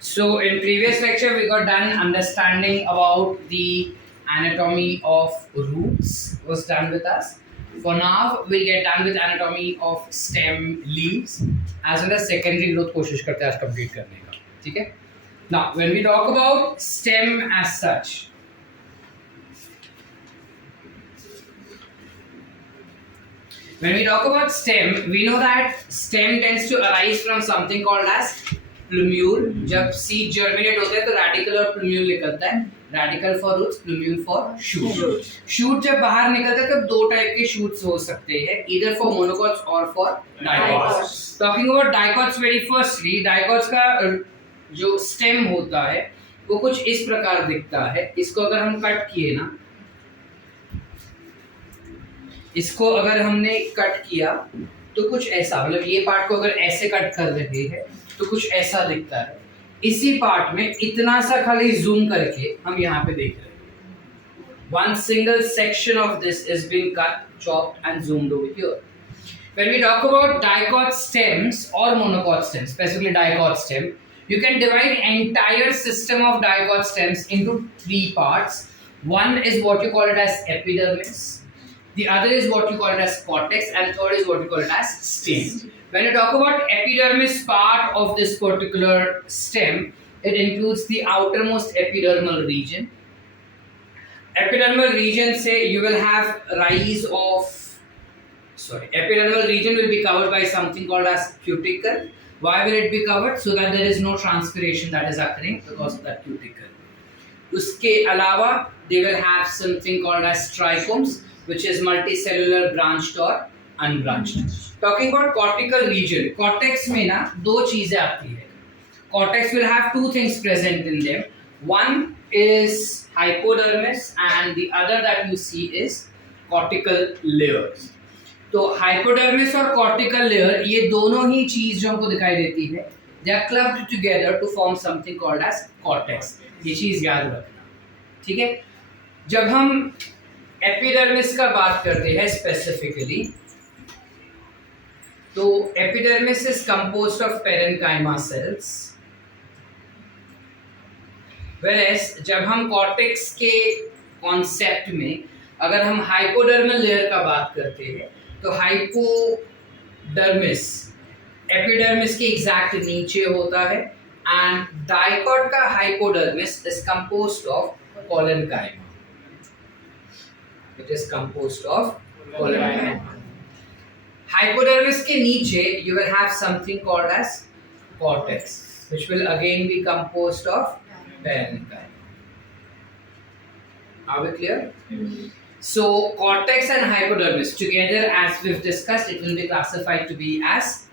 So in previous lecture we got done understanding about the anatomy of roots was done with us. For now we'll get done with anatomy of stem leaves as well as secondary growth कोशिश करते हैं आज complete करने का, ठीक है? Now when we talk about stem as such, when we talk about stem, we know that stem tends to arise from something called as plumule. जब seed germinate होते हैं तो रेडिकल और प्लूम्यूल निकलता है. Radical for roots, plumule for shoot. Shoot जब बाहर निकलता है तब दो टाइप के शूट्स हो सकते हैं, ईदर फॉर मोनोकॉट्स और for dicots. Talking about dicots, very firstly dicots का जो स्टेम होता है वो कुछ इस प्रकार दिखता है. इसको अगर हम कट किए ना, इसको अगर हमने कट किया तो कुछ ऐसा, मतलब ये पार्ट को अगर ऐसे कट कर रहे हैं तो कुछ ऐसा दिखता है. इसी पार्ट में इतना सा खाली जूम करके हम यहाँ पे देख रहे हैं. One single section of this is being cut, chopped and zoomed over here. When we talk about dicot stems or monocot stems, specifically dicot stem, you can divide entire system of dicot stems into three parts. One is what you call it as epidermis. The other is what you call it as cortex, and third is what you call it as stem. When you talk about epidermis part of this particular stem, it includes the outermost epidermal region. Epidermal region say you will have rise of, epidermal region will be covered by something called as cuticle. Why will it be covered? So that there is no transpiration that is occurring because of that cuticle. Uske alawa, they will have something called as trichomes, which is multicellular branched or unbranched. Talking about cortical region, cortex में ना दो चीजें आती है. Cortex will have two things present in them. One is hypodermis and the other that you see is cortical layers. तो hypodermis और cortical layer ये दोनों ही चीज जो हमको दिखाई देती है, they are clubbed together to form something called as cortex. ये चीज याद रखना, ठीक है? जब हम एपिडर्मिस का बात करते हैं स्पेसिफिकली, तो epidermis is composed of parenchyma cells, whereas जब हम कॉर्टेक्स के कॉन्सेप्ट में अगर हम हाइपोडर्मल लेयर का बात करते हैं तो हाइपोडर्मिस एपिडर्मिस के एग्जैक्ट नीचे होता है, एंड डाइकॉट का hypodermis is composed of parenchyma. It is composed of parenchyma. Hypodermis के नीचे you will have something called as cortex, which will again be composed of parenchyma. Are we clear? So cortex and hypodermis together, as we've discussed, it will be classified to be as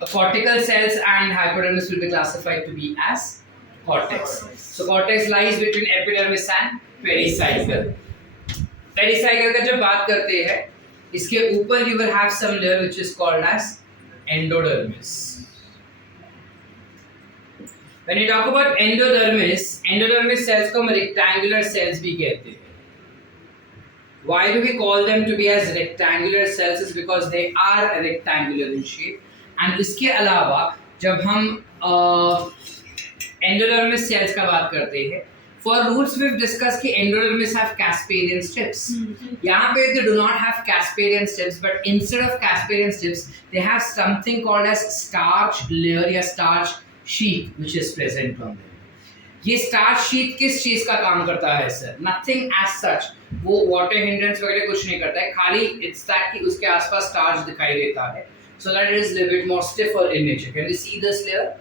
cortical cells, and hypodermis will be classified to be as cortex. So cortex lies between epidermis and pericycle. Pericycle का जब बात करते हैं, इसके ऊपर you will have some layer which is called as endodermis. When you talk about endodermis cells को हम rectangular cells भी कहते हैं. Why do we call them to be as rectangular cells? Is because they are rectangular in shape. And इसके अलावा जब हम endodermis cells का बात करते हैं, for roots we've discussed कि endodermis have Casparian strips. यहाँ पे they do not have Casparian strips, but instead of Casparian strips they have something called as starch layer या starch sheath which is present on them. ये starch sheath किस चीज का काम करता है सर? Nothing as such. वो water hindrance वगैरह कुछ नहीं करता है, खाली it's that कि उसके आसपास starch दिखाई देता है, so that it is a little bit more stiffer in nature. Can you see this layer?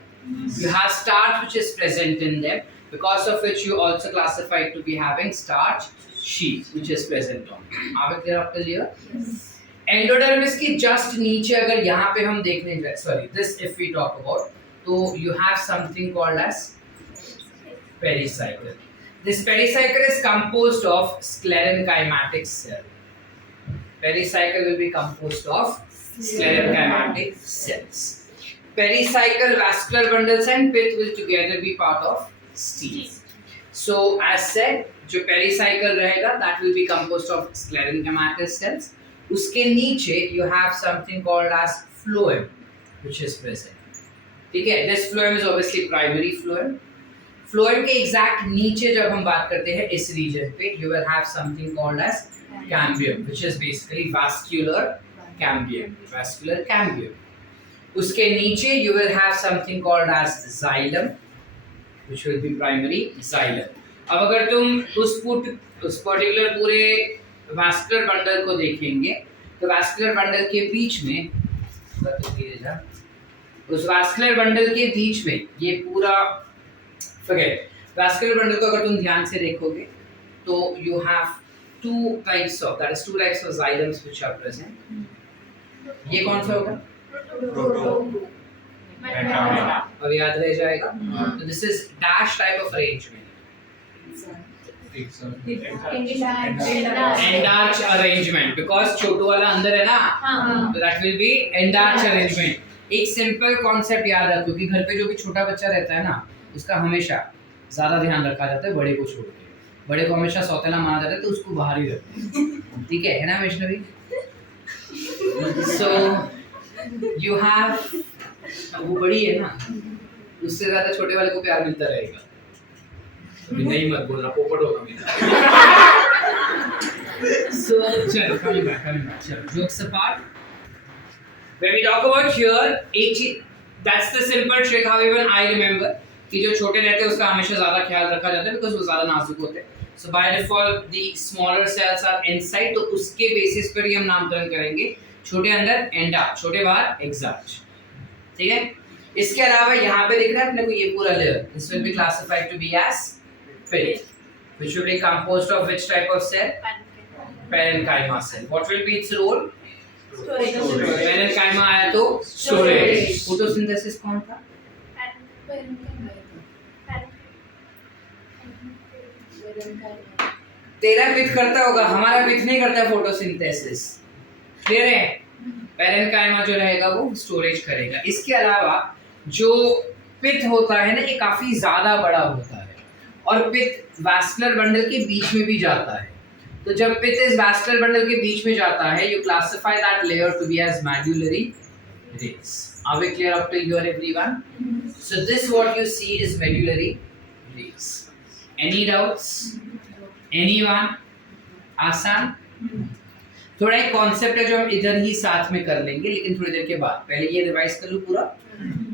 You have starch which is present in them, because of which you also classify to be having starch sheath which is present on. Are we clear up till here? Yes. Endodermis की just नीचे अगर यहाँ पे हम देखने जाए, this if we talk about, तो you have something called as pericycle. This pericycle is composed of sclerenchymatic cell. Pericycle will be composed of sclerenchymatic cells. Pericycle, vascular bundles and pith will together be part of steels. So as said, जो pericycle रहेगा that will be composed of sclerenchymatic cells. उसके नीचे you have something called as phloem which is present. ठीक है, this phloem is obviously primary phloem. Phloem के exact नीचे जब हम बात करते हैं इस रीजन पे, you will have something called as cambium, which is basically vascular cambium, vascular cambium. उसके नीचे you will have something called as xylem, which will be primary xylem. अब अगर तुम उस पर्टिकुलर पूरे वास्कुलर बंडल को देखेंगे तो वास्कुलर बंडल के बीच में, उस वास्कुलर बंडल के बीच में ये पूरा वास्कुलर बंडल को अगर तुम ध्यान से देखोगे तो you have two types of xylems which are present। ये कौन सा होगा? अब याद रह जाएगा। तो this is dash type of arrangement, endarch arrangement, because छोटू वाला अंदर है ना, तो that will be endarch arrangement. एक सिंपल कॉन्सेप्ट याद रखो कि घर पे जो भी छोटा बच्चा रहता है ना, उसका हमेशा ज्यादा ध्यान रखा जाता है बड़े को छोड़ के। बड़े को हमेशा सौतेला माना जाता है तो उसको बाहर ही रखते हैं, ठीक है ना वैष्णवी? सो यू हैव, वो बड़ी है ना, उससे ज्यादा छोटे वाले को प्यार मिलता रहेगा। नहीं मत बोलना, पोपट होगा मेरा। So चलो coming back, चलो jokes apart, when we talk about here, that's the simple trick how even I remember कि जो छोटे रहते हैं उसका हमेशा ज्यादा ख्याल रखा जाता है बिकॉज वो ज्यादा नाजुक होते हैं। So by default the smaller cells are inside, तो उसके बेसिस पर ही हम नामकरण करेंगे। छोटे अंदर एंडार्च, छोटे बाहर एक्सार्च, ठीक है। इसके अलावा यहाँ पे दिख रहा है अपने को ये पूरा layer, this will be classified to be as pit, which will be composed of which type of cell? Parenchyma cell. What will be its role? Parenchyma आया तो storage। फोटोसिंथेसिस कौन था? तेरा पिथ करता होगा, हमारा पिथ नहीं करता फोटोसिंथेसिस, क्लियर है? पैरेन्काइमा जो रहेगा वो स्टोरेज करेगा। इसके अलावा जो पिथ होता है ना, ये काफी ज्यादा बड़ा होता है और पिथ वास्कुलर बंडल के बीच में भी जाता है। तो जब पिथ इस वास्कुलर बंडल के बीच में जाता है, you classify that layer to be as medullary rays. Are we clear up till here everyone? So this what you see is medullary rays. Any doubts? Anyone? आसान? थोड़ा एक कॉन्सेप्ट है जो हम इधर ही साथ में कर लेंगे लेकिन थोड़ी देर के बाद। पहले ये रिवाइज कर लो पूरा।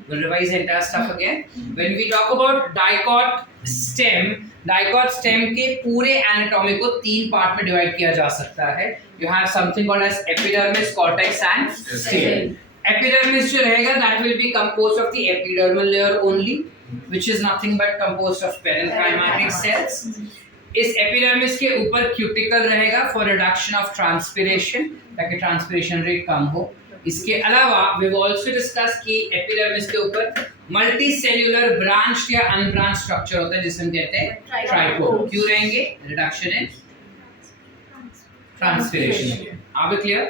We'll revise the entire stuff again. When we talk about dicot stem के पूरे एनाटॉमी को 3 पार्ट में डिवाइड किया जा सकता है। You have something called as epidermis, cortex and stem. Epidermis जो रहेगा that will be composed of the epidermal layer only, which is nothing but composed of parenchymatic cells. इस epidermis के ऊपर cuticle रहेगा for reduction of transpiration, ताकि transpiration rate कम हो। इसके अलावा we've also discussed कि epidermis के ऊपर multicellular branched या unbranched structure होता है जिसे हम कहते हैं ट्राइकोड। क्यों रहेंगे? reduction in transpiration। आप clear?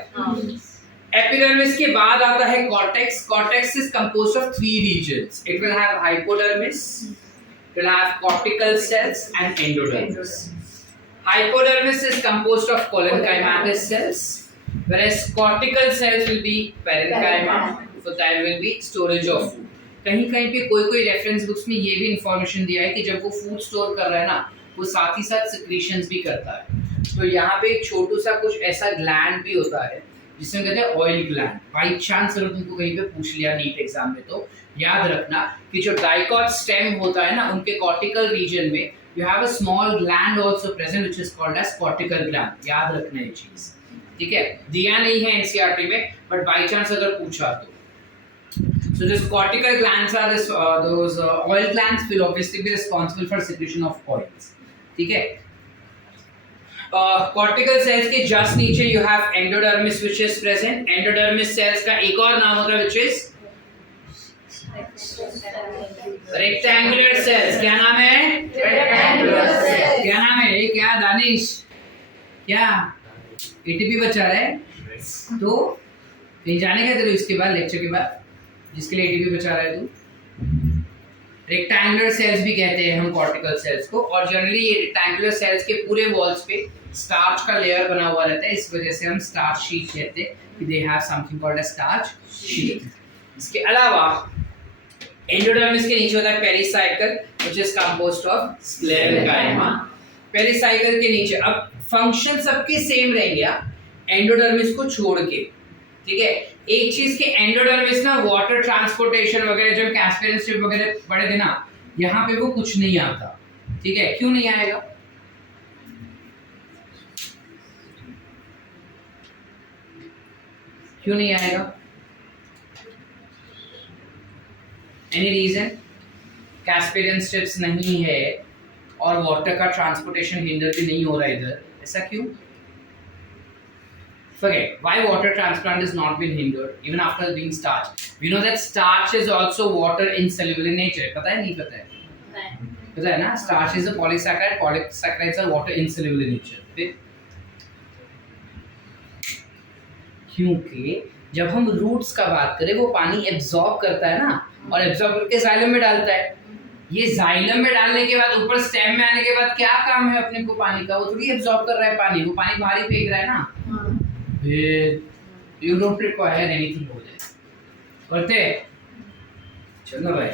Epidermis के बाद आता है cortex. Cortex is composed of 3 regions. It will have hypodermis, it will have cortical cells and endodermis. Hypodermis is composed of parenchymatous cells, whereas cortical cells will be parenchyma. So that will be storage of food. कहीं कहीं पे कोई reference books में ये भी information दिया है कि जब वो फूड स्टोर कर रहा है ना, वो साथ ही साथ सिक्रीशंस भी करता है। तो यहाँ पे एक छोटू सा कुछ ऐसा ग्लैंड भी होता है जिसमें कहते हैं ऑयल ग्लैंड। बाई चांस अगर तुमको कहीं पे पूछ लिया नीट एग्जाम में तो याद रखना कि जो डाइकॉट स्टेम होता है ना, उनके कॉर्टिकल रीजन में you have a small gland also present which is called as cortical gland. याद रखना ये चीज, ठीक है? दिया नहीं है एनसीईआरटी में बट बाई चांस अगर पूछा तो। So this cortical glands are those oil glands will obviously be responsible for secretion of oils, ठीक है? Cortical cells के just नीचे you have endodermis which is present. Endodermis cells का एक और नाम होता है which is rectangular cells। क्या नाम है? rectangular cells। क्या नाम है? ये क्या दानिश? क्या एटीपी बचा रहा है? तो कहीं जाने का तेरे इसके बाद लेक्चर के बाद जिसके लिए एटीपी बचा रहा है तू? रेक्टेंगुलर सेल्स भी कहते हैं हम कॉर्टिकल सेल्स को, और जनरली ये रेक्टेंगुलर सेल्स के पूरे वॉल्स पे स्टार्च का लेयर बना हुआ रहता है। इस वजह से हम स्टार्च शीट कहते हैं कि they have something called a starch sheet. इसके अलावा एंडोडर्मिस के नीचे होता है pericycle which is composed of sclerenchyma. Pericycle के नीचे अब फंक्शन सबके सेम रहेंगे एंडोडर्मिस को छोड़ के, ठीक है। एक चीज के एंडोडर्मिस ना वाटर ट्रांसपोर्टेशन वगैरह जब कैस्पियन स्ट्रिप वगैरह पढ़े थे ना, यहाँ पे वो कुछ नहीं आता, ठीक है। क्यों नहीं आएगा? क्यों नहीं आएगा? Any reason? कैस्पियन स्ट्रिप्स नहीं है और वाटर का ट्रांसपोर्टेशन हिंडर भी नहीं हो रहा इधर, ऐसा क्यों? Forget why water transplant is not been hindered even after being starch. We know that starch is also water insoluble in nature. पता है नहीं पता है? पता है ना? Starch is a polysaccharide. Polysaccharides are water insoluble in nature. फिर क्योंकि जब हम रूट्स का बात करें वो पानी एब्जॉर्ब करता है ना, और एब्जॉर्ब करके जाइलम में डालता है। ये जाइलम में डालने के बाद ऊपर स्टेम में आने के बाद क्या काम है अपने को पानी का? वो थोड़ी एब्जॉर्ब कर रहा है पानी, वो पानी बाहर ही फेंक रहा है ना। You don't require anything हो जाए, करते चलो भाई।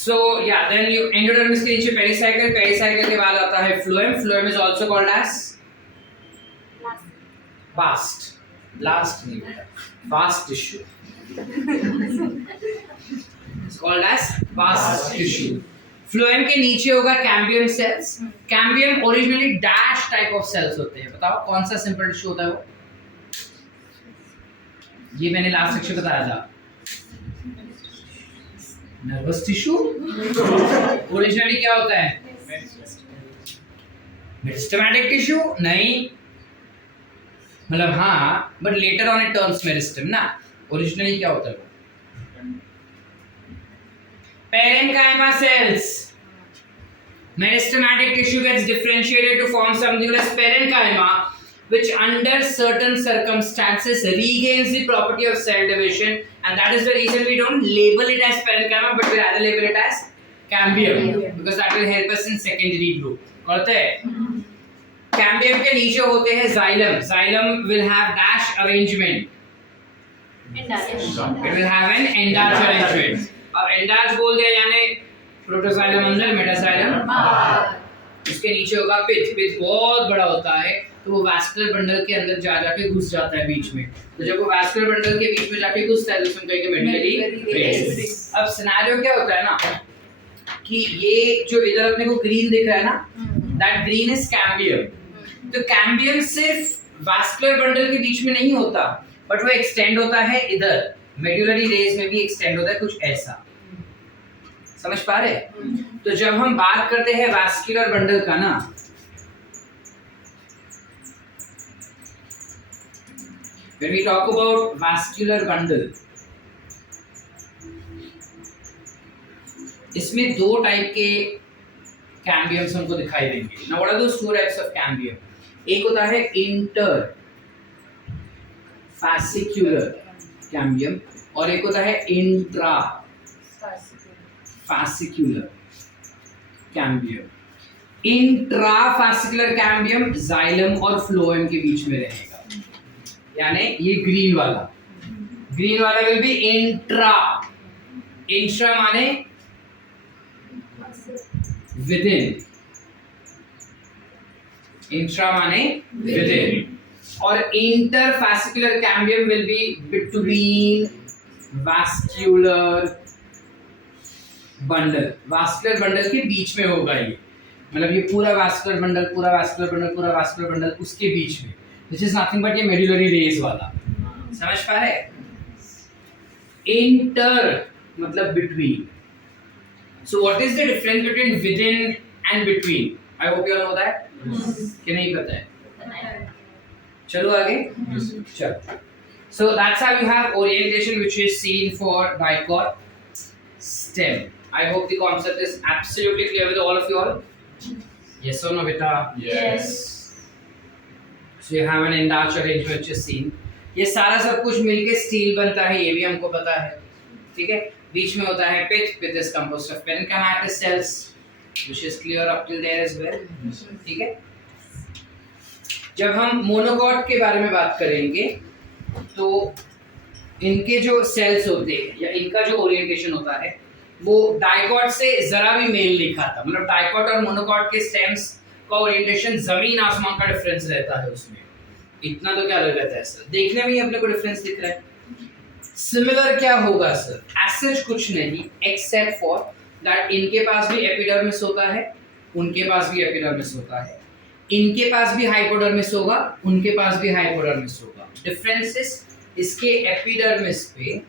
So yeah, then you endodermis के नीचे पेरिसाइकल, पेरिसाइकल के बाद आता है phloem. Phloem is also called as vast, last नहीं बेटा, vast tissue it's called as vast tissue। Phloem के नीचे होगा cambium cells. Cambium originally dash type of cells होते हैं। बताओ कौन सा सिंपल टिश्यू होता है वो? ये मैंने लास्ट सेक्शन बताया था, नर्वस टिश्यू। ओरिजिनली क्या होता है? मेरिस्टेमेटिक टिश्यू नहीं, मतलब हाँ, but later on it turns meristem ना। ओरिजिनली क्या होता है? Parenchyma cells। Meristematic tissue gets differentiated to form something called as parenchyma, which under certain circumstances regains the property of cell division, and that is the reason we don't label it as parenchyma, but we rather label it as cambium, because that will help us in secondary group। करते हैं? Cambium के नीचे होते हैं xylem। Xylem will have dash arrangement। It will have an endarch arrangement। अब endarch बोल दिया यानी प्रोटोजाइलम अंदर, मेटाजाइलम बाहर। उसके नीचे होगा पिथ। पिथ बहुत बड़ा होता है तो वो वास्कुलर बंडल के अंदर जाके घुस जाता है बीच में। तो जब वो वास्कुलर बंडल के बीच में जाके घुसता है तो उसमें कहेंगे मेडिकली रेस। अब सिनेरियो क्या होता है ना कि ये जो इधर अपने को ग्रीन दिख रहा है ना, दैट ग्रीन इज कैम्बियम। तो कैम्बियम सिर्फ वास्कुलर बंडल के बीच में नहीं होता, बट वो एक्सटेंड होता है इधर मेडुलरी रेस में भी एक्सटेंड होता है, कुछ ऐसा। समझ पा रहे? तो जब हम बात करते हैं वास्कुलर बंडल का ना, when we talk about vascular bundle, इसमें दो टाइप के कैम्बियम्स हमको दिखाई देंगे। Now what are those two types of cambium? एक होता है इंटर fascicular कैम्बियम और एक होता है intra fascicular cambium. Intra fascicular cambium xylem और फ्लोएम के बीच में रहेगा, यानी ये ग्रीन वाला विल बी इंट्रा। इंट्रा माने विदिन, इंट्रा माने विदिन, और inter fascicular cambium will be between vascular bundle. Vascular bundle के बीच में होगा ये, मतलब ये पूरा वास्कुलर बंडल उसके बीच में, which is nothing but ये मेडुलरी रेस वाला। समझ पा रहे? इंटर मतलब between. So what is the difference between within and between? I hope you all know that. कि नहीं पता है? चलो आगे। चलो। So that's how you have orientation, which is seen for dicot stem. I hope the concept is absolutely clear with all of you all. Yes or no, beta? Yes. So you have an endarch arrangement which is seen. ये सारा सब कुछ मिलके steel बनता है, ये भी हमको पता है, ठीक है। बीच में होता है पिथ। पिथ is composed of parenchymatous cells, which is clear up till there as well, ठीक है। जब हम मोनोकॉट के बारे में बात करेंगे तो इनके जो सेल्स होते हैं या इनका जो ओरिएंटेशन होता है वो डाइकॉट से जरा भी मेल नहीं खाता। मतलब डाइकॉट और मोनोकॉट के स्टेम्स का ओरिएंटेशन जमीन आसमान का डिफरेंस रहता है उसमें। इतना तो क्या लग रहा है सर, देखने में ही अपने को डिफरेंस दिख रहा है। सिमिलर क्या होगा सर, एज कुछ नहीं एक्सेप्ट फॉर दैट इनके पास भी एपिडर्मिस होता है, उनके पास भी एपिडर्मिस होता है, इनके पास भी हाइपोडर्मिस होगा, उनके पास भी हाइपोडर्मिस होगा। डिफरेंसेस इसके एपिडर्मिस पे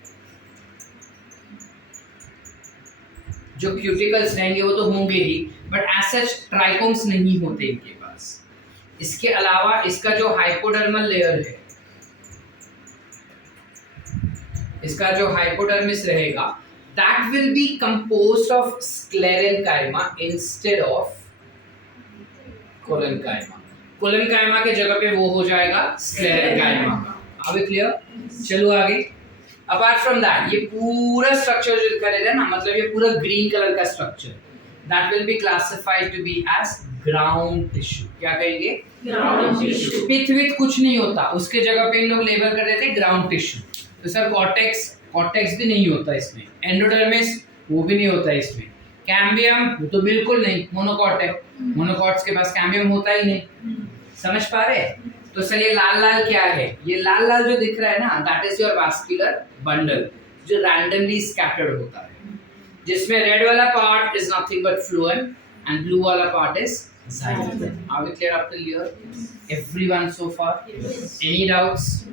जो क्यूटिकल्स रहेंगे वो तो होंगे ही, बट एज सच ट्राइकोम्स नहीं होते इनके पास। इसके अलावा इसका जो हाइपोडर्मल लेयर है, इसका जो हाइपोडर्मिस रहेगा that will be composed of sclerenchyma instead of collenchyma। collenchyma के जगह पे वो हो जाएगा sclerenchyma। Are we clear? चलो आगे। अपार्ट फ्रॉम दैट ये पूरा स्ट्रक्चर जो दिखा रहे हैं ना, मतलब ये पूरा ग्रीन कलर का structure, that will be classified to be as ground tissue. क्या कहेंगे? Ground tissue. पिथ विथ कुछ नहीं होता, उसके जगह पे इन लोग लेबल कर देते हैं ग्राउंड टिश्यू। तो सर कॉर्टेक्स भी नहीं होता इसमें, एंडोडर्मिस वो भी नहीं होता इसमें, कैम्बियम वो तो बिल्कुल नहीं, मोनोकॉट है, मोनोकॉट्स के पास कैम्बियम होता ही नहीं। समझ पा रहे हैं? तो सर ये लाल लाल क्या है? ये लाल लाल जो दिख रहा है ना, that is your vascular bundle जो रैंडमली स्कैटर्ड होता है, जिसमें रेड वाला part is nothing but phloem and blue वाला part is xylem। Are we clear up till here? Everyone so far? Any doubts?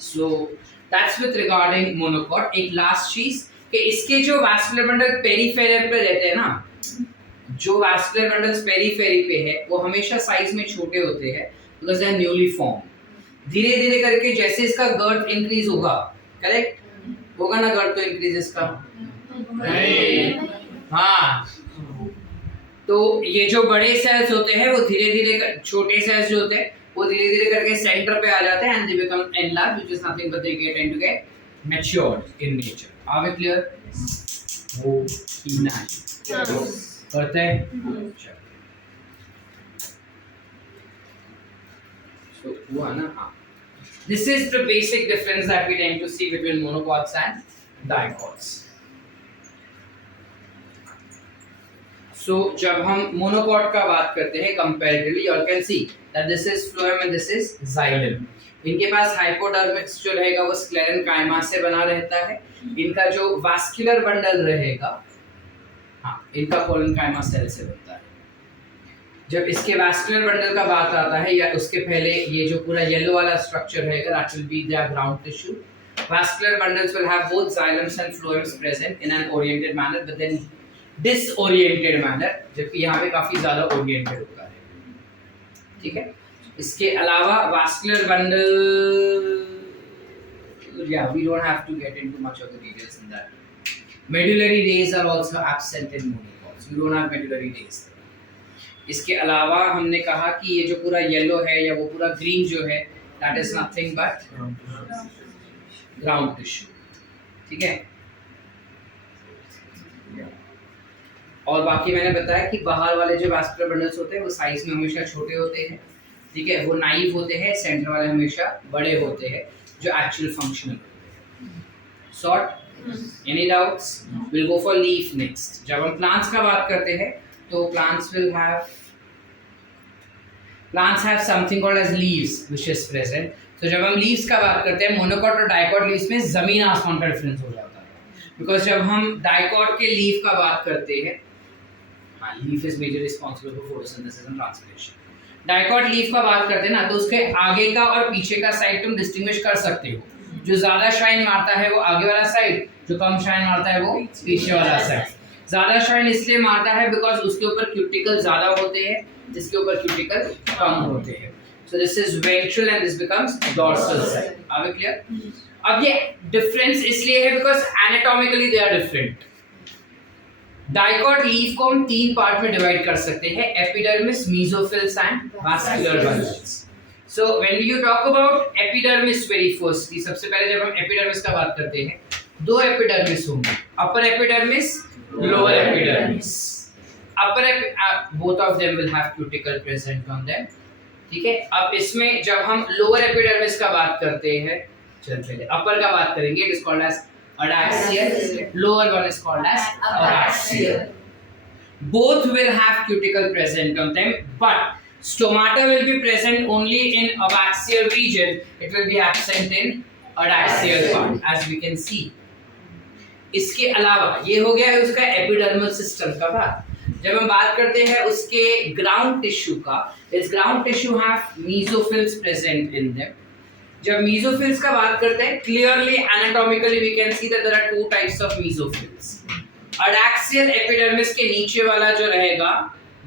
So that's with regarding monocot। एक last चीज कि इसके जो वास्कुलर बंडल पेरीफेरल पे रहते हैं ना, जो वास्कुलर बंडल्स पेरीफेरी पे है वो हमेशा साइज में छोटे होते हैं because they are newly form. धीरे धीरे करके जैसे इसका गर्थ इंक्रीज होगा, करेक्ट होगा ना, गर्थ तो इंक्रीज इसका नहीं, हाँ, तो ये जो बड़े सेल्स होते हैं वो धीरे धीरे, छोटे सेल्स जो होते हैं वो धीरे धीरे करके सेंटर पे आ जाते हैं and they become enlarge which is nothing but they get into get matured in nature. Are we clear? वो इतना है करते हैं। सो हुआ ना, हाँ, this is the basic difference that we tend to see between monocots and dicots. So जब हम मोनोकॉट का बात करते हैं comparatively, you can see that this is phloem and this is xylem। इनके पास हाइपोडर्मिस जो रहेगा वो स्क्लेरेंकाइमा से बना रहता है, इनका जो वास्कुलर बंडल रहेगा, हाँ, इनका कोलेनकाइमा सेल से बनता है। जब इसके वास्कुलर बंडल का बात आता है या उसके पहले ये जो पूरा येलो वाला स्ट्रक्चर रहेगा that will be their ground tissue। Vascular bundles will have both xylems and phloems present in an oriented manner but then disoriented manner, जबकि यहाँ पे काफी ज्यादा ओरिएंटेड होता है। ठीक है, इसके अलावा vascular bundle, yeah, we don't have to get into much of the details in that। Medullary rays are also absent in monocots, you don't have medullary rays। इसके अलावा हमने कहा कि ये जो पूरा येलो है या वो पूरा ग्रीन जो है that is nothing but ground tissue। ठीक है, और बाकी मैंने बताया कि बाहर वाले जो वास्कुलर बंडल्स होते हैं वो साइज में हमेशा छोटे होते हैं। ठीक है, वो नाइव होते हैं, सेंटर वाले हमेशा बड़े होते हैं जो एक्चुअल फंक्शनल होते हैं। Sort? Any doubts? Will go for leaf next. जब हम प्लांट्स का बात करते हैं तो plants have something called as leaves which is present. तो जब हम लीव्स का बात करते हैं, मोनोकॉट और डाइकॉट लीव्स में जमीन आसमान का डिफरेंस हो जाता है। बिकॉज जब हम डाइकॉट के लीफ का बात करते हैं, leaf is major responsible for photosynthesis and transpiration. Dicot leaf का बात करते हैं ना, तो उसके आगे का और पीछे का साइड तुम डिस्टिंग्विश कर सकते हो। जो ज्यादा शाइन मारता है वो आगे वाला साइड, जो कम शाइन मारता है वो पीछे वाला साइड। ज्यादा शाइन इसलिए मारता है बिकॉज उसके ऊपर क्यूटिकल ज्यादा होते हैं, जिसके ऊपर क्यूटिकल कम होते हैं। So this is ventral and this becomes dorsal side. Are we clear? अब ये डिफरेंस इसलिए है because anatomically they are different. Dicot leaf को हम तीन पार्ट में डिवाइड कर सकते हैं, epidermis, mesophylls and vascular bundles. So when you talk about epidermis very firstly, सबसे पहले जब हम एपिडर्मिस का बात करते हैं, दो एपिडर्मिस होंगे, upper epidermis, lower epidermis. Upper both of them will have cuticle present on them. ठीक है, अब इसमें जब हम लोअर एपिडर्मिस का बात करते हैं चल पहले अपर का बात करेंगे. It is called as adaxial. Lower one is called as abaxial. Both will have cuticle present on them, but stomata will be present only in abaxial region. It will be absent in adaxial part, as we can see. इसके अलावा ये हो गया है उसका epidermal system का बात. जब हम बात करते हैं उसके ग्राउंड टिश्यू का, इस ground tissue have mesophylls present in them. जब मेसोफिल्स का बात करते हैं, clearly anatomically we can see that there are two types of mesophylls. Adaxial epidermis के नीचे वाला जो रहेगा,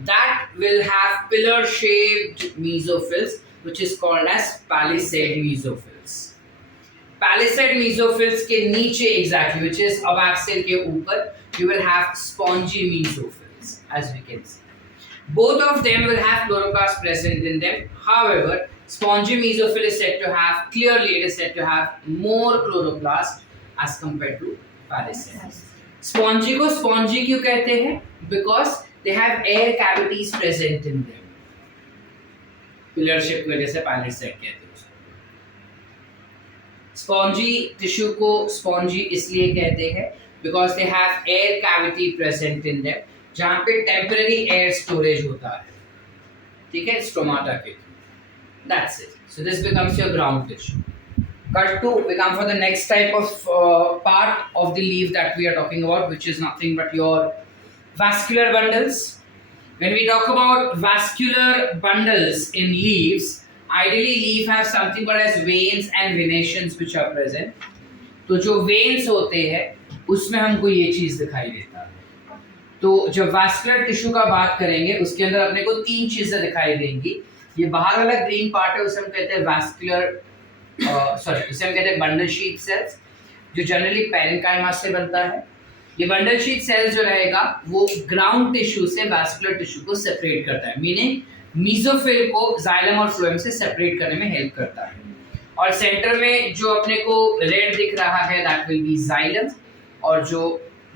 that will have pillar shaped mesophylls which is called as palisade mesophylls. Palisade mesophylls के नीचे एग्जैक्टली व्हिच इज अबैक्सियल के ऊपर, you will have spongy mesophils, as we can see. Both of them will have chloroplast present in them. However, spongy mesophil is said to have, clearly it is said to have more chloroplast as compared to palisade. Spongy को spongy क्यों कहते हैं? Because they have air cavities present in them. Pillar shape की वजह से palisade कहते हैं. Spongy tissue को spongy इसलिए कहते हैं because they have air cavity present in them, जहाँ पे temporary air storage होता है. ठीक है, स्टोमाटा के. That's it. So this becomes your ground tissue. Cut to, we come for the next type of part of the leaf that we are talking about, which is nothing but your vascular bundles. When we talk about vascular bundles in leaves, ideally leaf has something called as veins and venations which are present. तो जो veins होते हैं उसमें हमको ये चीज दिखाई देता है. तो जब वैस्कुलर टिश्यू का बात करेंगे उसके अंदर अपने को तीन चीजें दिखाई देंगी. ये बाहर वाला ग्रीन पार्ट है, उसे हम कहते हैं वैस्कुलर उसे हम कहते हैं बंडल शीथ सेल्स, जो जनरली पैरेन्काइमा से बनता है. ये बंडल शीथ सेल्स जो रहेगा वो ग्राउंड टिश्यू से वैस्कुलर टिश्यू को सेपरेट करता है, मीनिंग मेसोफिल को जाइलम और फ्लोएम से सेपरेट करने में हेल्प करता है. और सेंटर में जो अपने को रेड दिख रहा है दैट विल बी जाइलम, और जो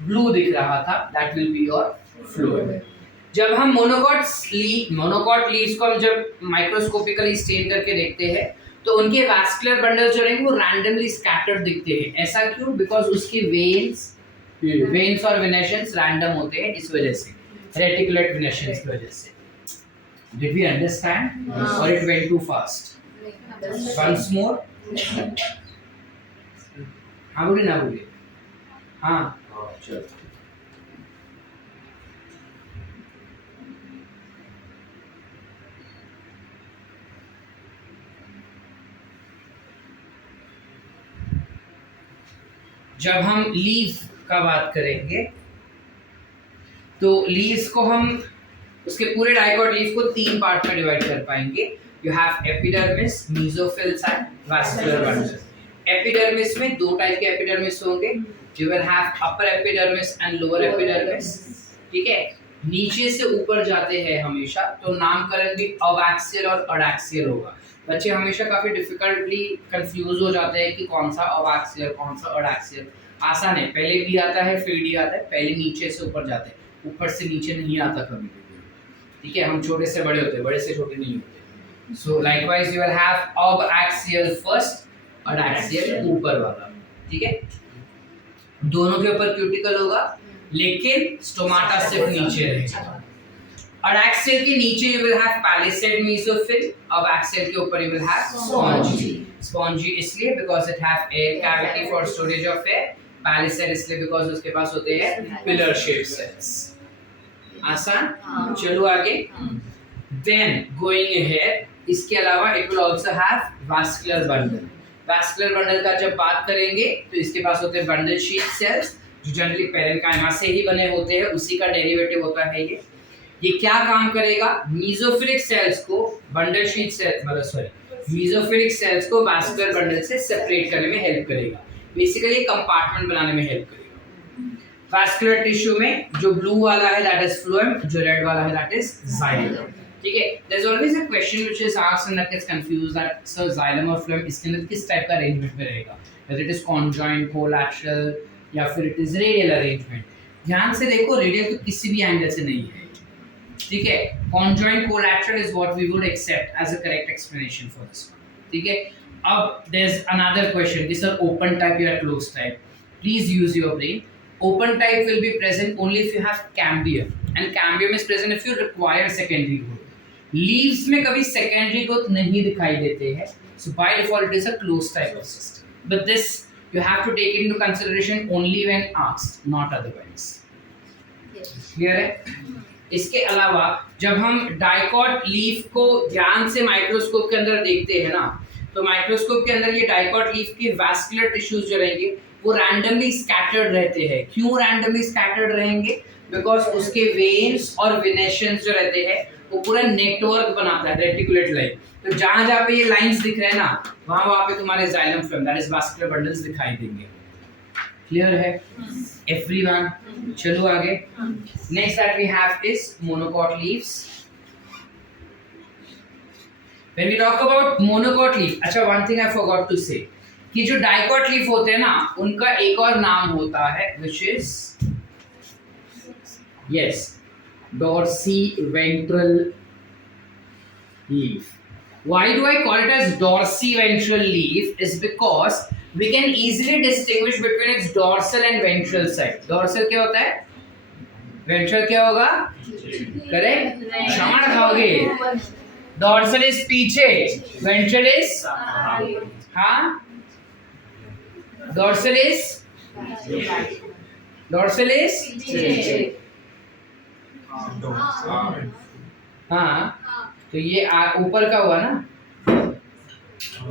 ब्लू दिख रहा था that will be your phloem. जब हम मोनोकॉट लीव्स को हम जब माइक्रोस्कोपिकली स्टेन करके देखते हैं तो उनके वैस्कुलर बंडल्स जो रहेंगे वो रैंडमली स्कैटर्ड दिखते हैं. ऐसा क्यों? बिकॉज उसके वेन्स और वेनेशंस रैंडम होते हैं, इस वजह से रेटिकुलेट वेनेशंस की वजह से. डिड वी अंडरस्टैंड और it went too fast? Once more. हाँ बोलिए ना बोलिए. हाँ चलो. जब हम लीफ का बात करेंगे तो लीव्स को हम उसके पूरे डाइकोट लीफ को तीन पार्ट में डिवाइड कर पाएंगे. You have epidermis, mesophylls and vascular bundle. Epidermis में दो टाइप के एपिडर्मिस होंगे. You will have upper epidermis and lower epidermis. ठीक है, नीचे से ऊपर जाते हैं हमेशा, तो नामकरण भी अबैक्सियल और अडैक्सियल होगा. बच्चे हमेशा काफी डिफिकल्टली कंफ्यूज हो जाते हैं कि कौन सा अबैक्सियल कौन सा अडैक्सियल. आसान है, पहले डी आता है फिर डी आता है, पहले नीचे से ऊपर जाते हैं, ऊपर से नीचे नहीं आता कभी भी. ठीक है, हम छोटे से बड़े होते हैं, बड़े से छोटे नहीं होते. So likewise you will have abaxial first, adaxial ऊपर वाला. ठीक है, दोनों के ऊपर क्यूटिकल होगा लेकिन स्टोमाटा सिर्फ नीचे रहेगा. अडैक्सियल के नीचे you will have palisade mesophyll, abaxial के ऊपर you will have spongy. Spongy इसलिए because it have air cavity for storage of air. Palisade इसलिए बिकॉज़ उसके पास होते हैं पिलर शेप सेल्स. आसान. चलो आगे. देन गोइंग अहेड, इसके अलावा it will also have vascular bundle. Vascular bundle का जब बात करेंगे तो इसके पास होते हैं बंडल शीथ सेल्स जो जनरली पैरेन्काइमा से ही बने होते हैं, उसी का डेरिवेटिव होता है ये. ये क्या काम करेगा? मेसोफिलिक सेल्स को bundle sheath cells mesophyllic cells को वैस्कुलर बंडल से सेपरेट करने में हेल्प करेगा. बेसिकली कंपार्टमेंट बनाने में हेल्प करेगा. वैस्कुलर टिश्यू में जो ब्लू वाला है दैट इज फ्लोएम, जो रेड वाला है दैट इज जाइलम. ठीक है, there is always a question which is asked and gets confused that sir xylem और फ्लोएम इसके अंदर किस टाइप का अरेंजमेंट में रहेगा, whether it is conjoint, collateral या फिर इट इज रेडियल अरेंजमेंट. ध्यान से देखो, रेडियल तो किसी भी एंगल से नहीं है. ठीक है, conjoint collateral is what we would accept as a correct explanation for this. ठीक है, अब there's another question. These are open type or closed type. Please use your brain. Open type will be present only if you have cambium, and cambium is present if you require secondary growth. Leaves में कभी secondary growth नहीं दिखाई देते हैं. So by default it is a closed type of system. But this you have to take into consideration only when asked, not otherwise. Clear है? इसके अलावा जब हम डाइकॉट लीफ को ध्यान से माइक्रोस्कोप के अंदर देखते हैं ना, तो माइक्रोस्कोप के अंदर ये डाइकॉट लीफ के वैस्कुलर टिश्यूज जो रहेंगे वो रैंडमली स्कैटर्ड रहते हैं. क्यों रैंडमली स्कैटर्ड रहेंगे? बिकॉज उसके वेन्स और वेनेशंस जो रहते हैं वो पूरा नेटवर्क बनाता है, रेटिकुलेट लाइन. तो जहां जहां पे ये लाइंस दिख रहे हैं ना, वहां पे तुम्हारे xylem phloem that is vascular bundles दिखाई देंगे. क्लियर है एवरीवन? चलो आगे. Next that we have is monocot leaves. When we talk about monocot leaf, अच्छा one thing I forgot to say कि जो डाइकॉट लीफ होते हैं ना, उनका एक और नाम होता है which is yes dorsiventral leaf. Why do I call it as dorsiventral leaf? Is because we can easily distinguish between its dorsal and ventral side. Dorsal क्या होता है? Ventral क्या होगा? करेक्ट? क्षमा खाओगे. डॉर्सल इज पीछे, वेंट्रल इज हाँ, dorsal is हाँ. तो ये ऊपर का हुआ ना,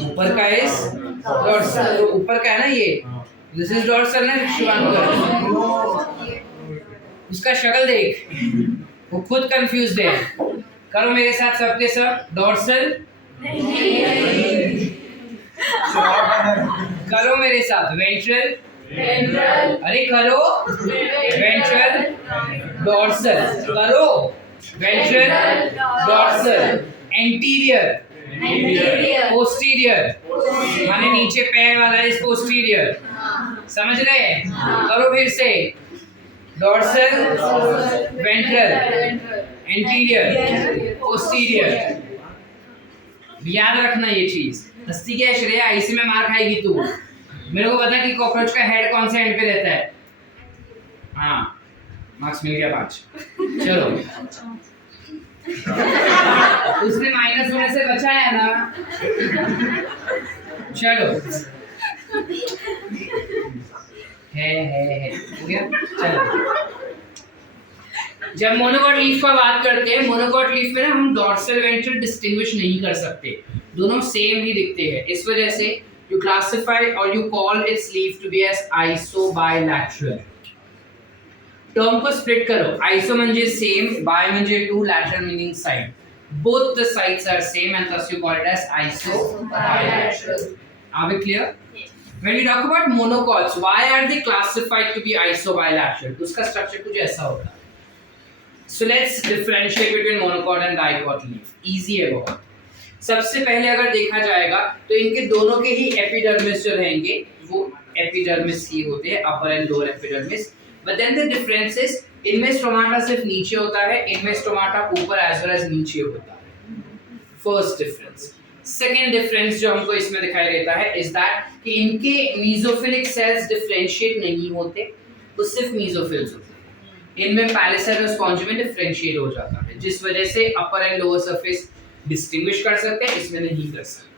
ऊपर का इज डॉर्सल. तो ऊपर का है ना ये, दिस इज डॉर्सल ना शिवांग. उसका शक्ल देख, वो खुद कंफ्यूज्ड है. करो मेरे साथ सबके सब. डॉर्सल करो मेरे साथ. वेंट्रल अरे करो. वेंट्रल डॉर्सल करो. Ventral dorsal. एंटीरियर पोस्टीरियर माने नीचे पैर वाला इस पोस्टीरियर. समझ रहे? करो फिर से. Dorsal ventral anterior posterior. याद रखना ये चीज. हस्ती क्या श्रेया, इसी में मार खाएगी तू. मेरे को पता कि कॉकरोच का हेड कौन से एंड पे रहता है. हाँ मार्क्स मिल गया 5. चलो उसने माइनस होने से बचा है ना. चलो है हो गया. चलो जब मोनोकॉट लीफ का बात करते हैं, मोनोकॉट लीफ में ना हम डॉर्सल वेंट्रल डिस्टिंग्विश नहीं कर सकते, दोनों सेम ही दिखते हैं. इस वजह से यू क्लासिफाई और you call its leaf to be as isobilateral. Term को स्प्लिट करो. आइसो म्हणजे सेम, बाय म्हणजे two, lateral meaning side. Both the sides are same and thus you call it as isobilateral. Are we clear? When we talk about monocots, why are they classified to be isobilateral? उसका structure कुछ ऐसा होता है. So let's differentiate between monocot and dicot leaf. Easy है बहुत. सबसे पहले अगर देखा जाएगा तो इनके दोनों के ही एपिडर्मिस जो रहेंगे वो एपिडर्मिस ही होते हैं, upper and lower epidermis. But then the difference is इनमें स्टोमाटा सिर्फ नीचे होता है, इनमें स्टोमाटा ऊपर एज वेल एज नीचे होता है. First difference. सेकेंड डिफरेंस जो हमको इसमें दिखाई देता है इज दैट कि इनके मीजोफिलिक सेल्स डिफरेंशिएट नहीं होते, वो सिर्फ मीजोफिल्स होते हैं. इनमें पैलिसेड और स्पॉन्जी में डिफरेंशिएट हो जाता है, जिस वजह से अपर एंड लोअर सरफेस डिस्टिंग्विश कर सकते हैं, इसमें नहीं कर सकते.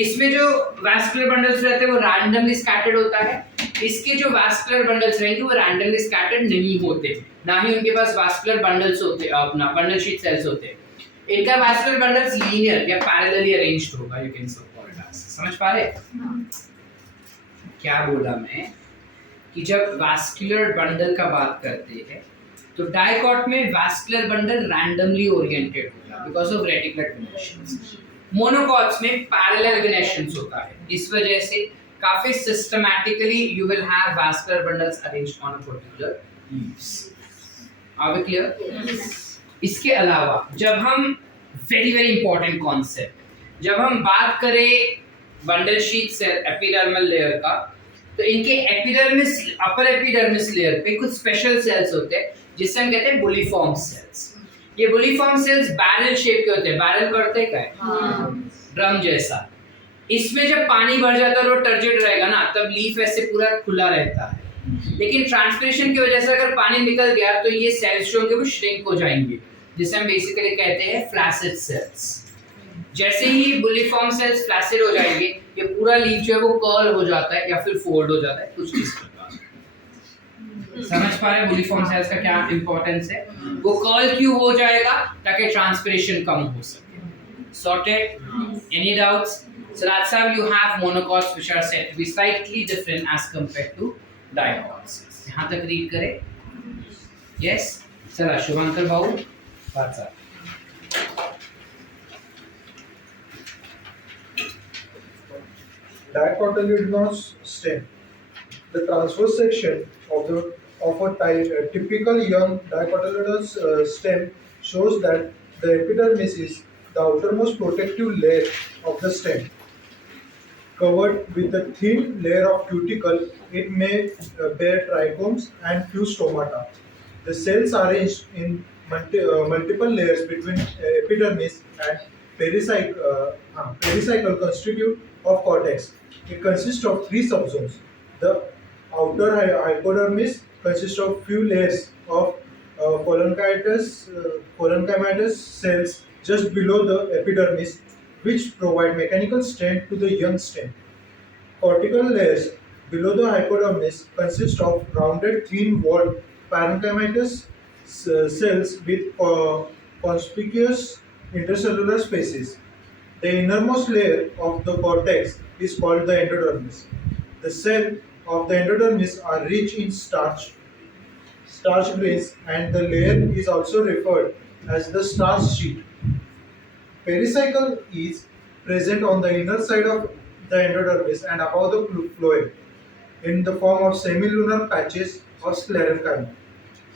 इसमें जो वैस्कुलर बंडल्स रहते हैं वो रैंडमली स्कैटर्ड होता है. इसके जो वैस्कुलर बंडल्स रहेंगे वो रैंडमली स्कैटर्ड नहीं होते, ना ही उनके पास वैस्कुलर बंडल्स होते, अपना बंडल शीट सेल्स होते हैं. इनका वैस्कुलर बंडल्स लीनियर या पैरेलली अरेंज्ड होगा. यू कैन सो समझ पा रहे क्या बोला मैं? कि जब वैस्कुलर बंडल का बात करते हैं तो डाइकॉट में वैस्कुलर बंडल रैंडमली ओरिएंटेड होगा because of reticular venations. Monocots में पैरेलल वेनेशंस होता है, इस वजह से काफी systematically you will have vascular bundles arranged on a particular leaves. Are we clear? इसके अलावा जब हम वेरी वेरी इंपॉर्टेंट कॉन्सेप्ट, जब हम बात करें bundle sheath cell epidermal layer का, तो इनके एपिडर्मिस, अपर एपिडर्मिस लेयर पे कुछ स्पेशल सेल्स होते हैं जिसे हम कहते हैं बुलिफॉर्म सेल्स. ये बुलिफॉर्म सेल्स बैरल शेप के होते हैं. बैरल करते क्या है? ड्रम जैसा. इसमें जब पानी भर जाता है और टर्जिड रहेगा ना, तब लीफ ऐसे पूरा खुला रहता है। लेकिन ट्रांसपिरेशन की वजह से अगर पानी निकल गया तो ये सेल्स जो होंगे वो श्रिंक हो जाएंगे, जिसे हम बेसिकली कहते हैं फ्लैसिड सेल्स। जैसे ही बुलिफॉर्म सेल्स फ्लैसिड हो जाएंगे, ये पूरा लीफ जो है वो कर्ल हो जाता है या फिर फोल्ड हो जाता है, कुछ इस प्रकार। समझ पा रहे हैं बुलिफॉर्म सेल्स का क्या इंपॉर्टेंस है? वो कर्ल क्यों हो जाएगा? ताकि ट्रांसपिरेशन कम हो सके। Sorted? Any doubts? So that's how you have monocots which are said to be slightly different as compared to dicots. यहाँ तक रीड करें? Yes? चला शुभांकर बाबू बात sir. Dicotyledonous stem. The transverse section of a typical young dicotyledonous stem shows that the epidermis is the outermost protective layer of the stem. Covered with a thin layer of cuticle, it may bear trichomes and few stomata. The cells arranged in multiple layers between epidermis and pericycle constitute of cortex. It consists of three subzones. The outer hypodermis consists of few layers of parenchymatous cells just below the epidermis, which provide mechanical strength to the young stem. Cortical layers below the hypodermis consist of rounded, thin-walled parenchymatous cells with conspicuous intercellular spaces. The innermost layer of the cortex is called the endodermis. The cells of the endodermis are rich in starch grains, and the layer is also referred as the starch sheet. Pericycle is present on the inner side of the endodermis and above the phloem in the form of semilunar patches of sclerenchyma.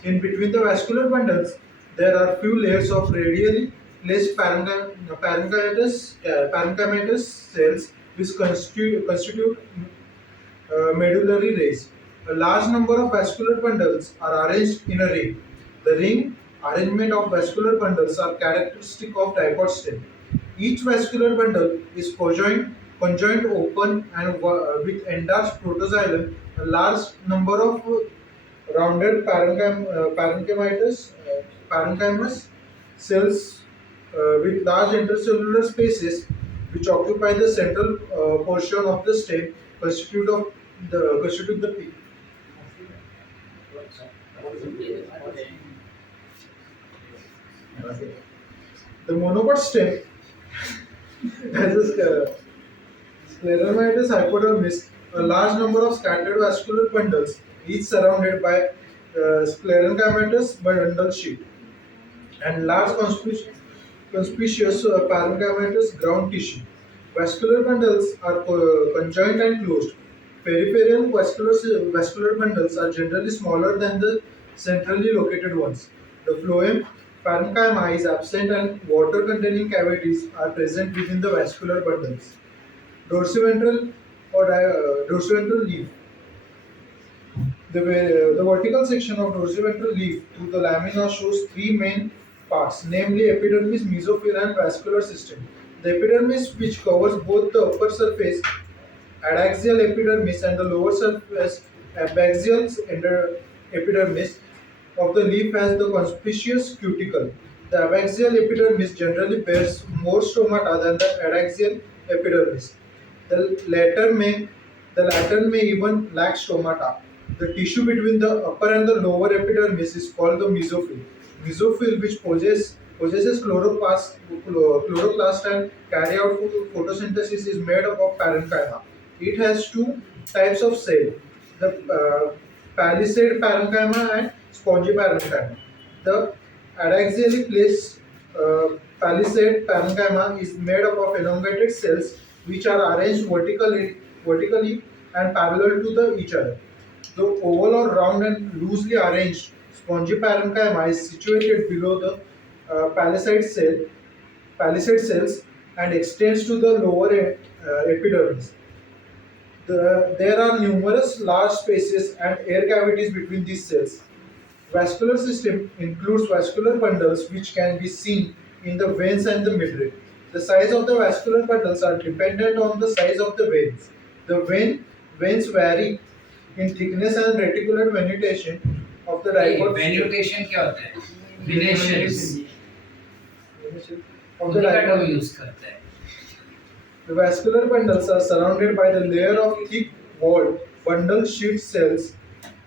In between the vascular bundles, there are few layers of radially placed parenchymatous cells which constitute medullary rays. A large number of vascular bundles are arranged in a ring. The ring arrangement of vascular bundles are characteristic of dipod stem. Each vascular bundle is conjoined open and with enlarged protoxylem. A large number of rounded parenchymous cells with large intercellular spaces which occupy the central portion of the stem constitute the peak. The monopod stem has a scleromatous hypodermis, a large number of scattered vascular bundles, each surrounded by sclerenchymatous bundle sheet, and large conspicuous parenchymatous ground tissue. Vascular bundles are conjoined and closed. Peripheral vascular bundles are generally smaller than the centrally located ones. The phloem parenchyma is absent and water-containing cavities are present within the vascular bundles. Dorsiventral dorsiventral leaf. The vertical section of dorsiventral leaf through the lamina shows three main parts, namely epidermis, mesophyll, and vascular system. The epidermis, which covers both the upper surface, adaxial epidermis, and the lower surface, abaxial epidermis of the leaf, has the conspicuous cuticle. The abaxial epidermis generally bears more stomata than the adaxial epidermis. The latter may even lack stomata. The tissue between the upper and the lower epidermis is called the mesophyll. Mesophyll, which possesses chloroplast and carry out photosynthesis, is made up of parenchyma. It has two types of cell: the palisade parenchyma and spongy parenchyma. The adaxially placed palisade parenchyma is made up of elongated cells which are arranged vertically and parallel to each other. The oval or round and loosely arranged spongy parenchyma is situated below the palisade cells and extends to the lower epidermis. There are numerous large spaces and air cavities between these cells. Vascular system includes vascular bundles which can be seen in the veins and the midrib. The size of the vascular bundles are dependent on the size of the veins. The veins vary in thickness and reticular venutation of the dipole वेन्यूटेशन क्या होता है? Venations of the उनका term dipole. Use करते हैं. The vascular bundles are surrounded by the layer of thick-walled bundle sheet cells.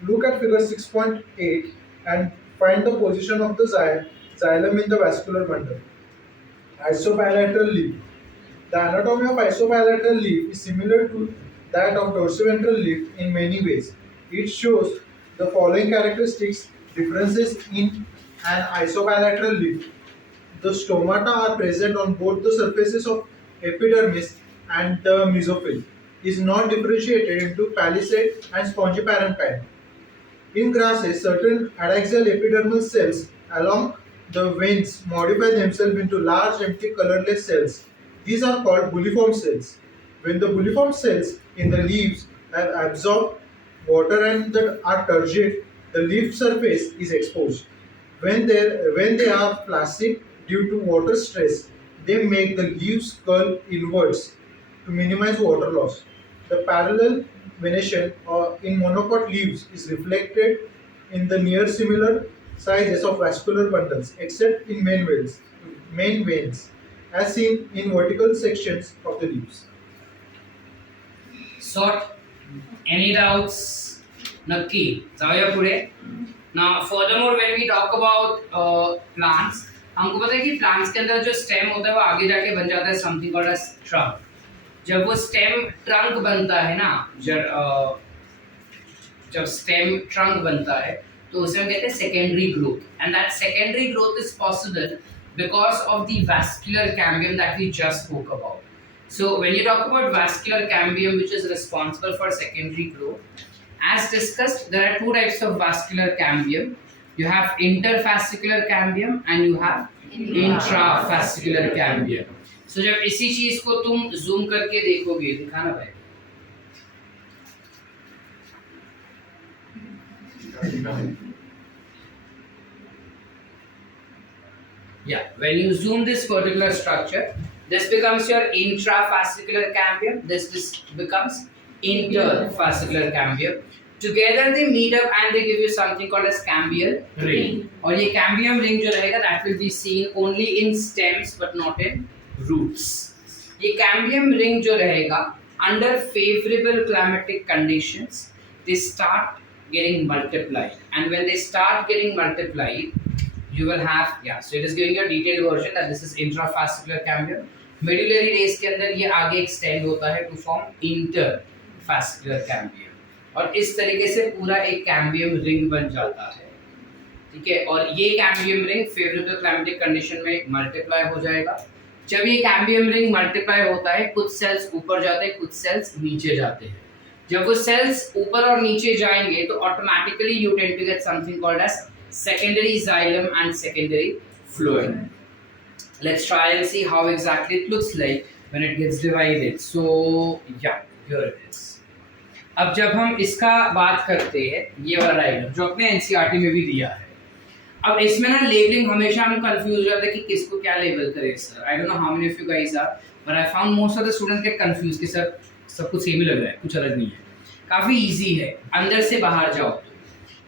Look at figure 6.8 and find the position of the xylem in the vascular bundle. Isobilateral leaf. The anatomy of isobilateral leaf is similar to that of dorsiventral leaf in many ways. It shows the following characteristics: differences in an isobilateral leaf. The stomata are present on both the surfaces of epidermis, and the mesophyll is not differentiated into palisade and spongiparenchyma. In grasses, certain adaxial epidermal cells along the veins modify themselves into large empty colorless cells. These are called bulliform cells. When the bulliform cells in the leaves have absorbed water and are turgid, the leaf surface is exposed. When they are flaccid due to water stress, they make the leaves curl inwards to minimize water loss. The parallel venation in monocot leaves is reflected in the near similar sizes of vascular bundles, except in main veins, as seen in vertical sections of the leaves. Sort. Any doubts? नक्की. जाऊया पुढे. Now furthermore when we talk about plants, हमको पता है कि plants के अंदर जो स्टेम होता है वो आगे जाके बन जाता है समथिंग कॉल्ड एज ट्रंक. जब वो स्टेम ट्रंक बनता है ना, जब स्टेम ट्रंक बनता है तो उसे हम कहते हैं secondary growth. And that secondary growth is possible because of the vascular cambium that we just spoke about. So when you talk about vascular cambium, which is responsible for secondary growth, as discussed, there are two types of vascular cambium. You have interfascicular cambium and you have intrafascicular cambium. So जब इसी चीज को तुम zoom करके देखोगे, दिखाना भाई. Yeah, when you zoom this particular structure, this becomes your intrafascicular cambium. This becomes interfascicular cambium. Together they meet up and they give you something called as cambial ring. और ये cambium ring जो रहेगा that will be seen only in stems but not in roots. ये cambium ring जो रहेगा under favorable climatic conditions they start getting multiplied, and when they start getting multiplied you will have, yeah, so it is giving you a detailed version that this is intrafascicular cambium. Medullary rays के अंदर ये आगे extend होता है to form interfascicular cambium, और इस तरीके से पूरा एक cambium ring बन जाता है. ठीक है, और ये cambium ring favorable climatic condition में multiply हो जाएगा. जब ये cambium ring multiply होता है, कुछ cells ऊपर जाते हैं, कुछ cells नीचे जाते हैं. जब वो cells ऊपर और नीचे जाएंगे तो automatically you tend to get something called as secondary xylem and secondary phloem. Let's try and see how exactly it looks like when it gets divided. So yeah, here it is. अब जब हम इसका बात करते हैं, ये वाला diagram जो अपने एनसीईआरटी में भी दिया है, अब इसमें ना लेबलिंग हमेशा हम कंफ्यूज हो जाते हैं कि किसको क्या लेबल करें. Sir I don't know how many of you guys are, but I found most of the students get confuse कि सर सब कुछ सेम ही लग रहा है, कुछ अलग नहीं है. काफ़ी इजी है, अंदर से बाहर जाओ.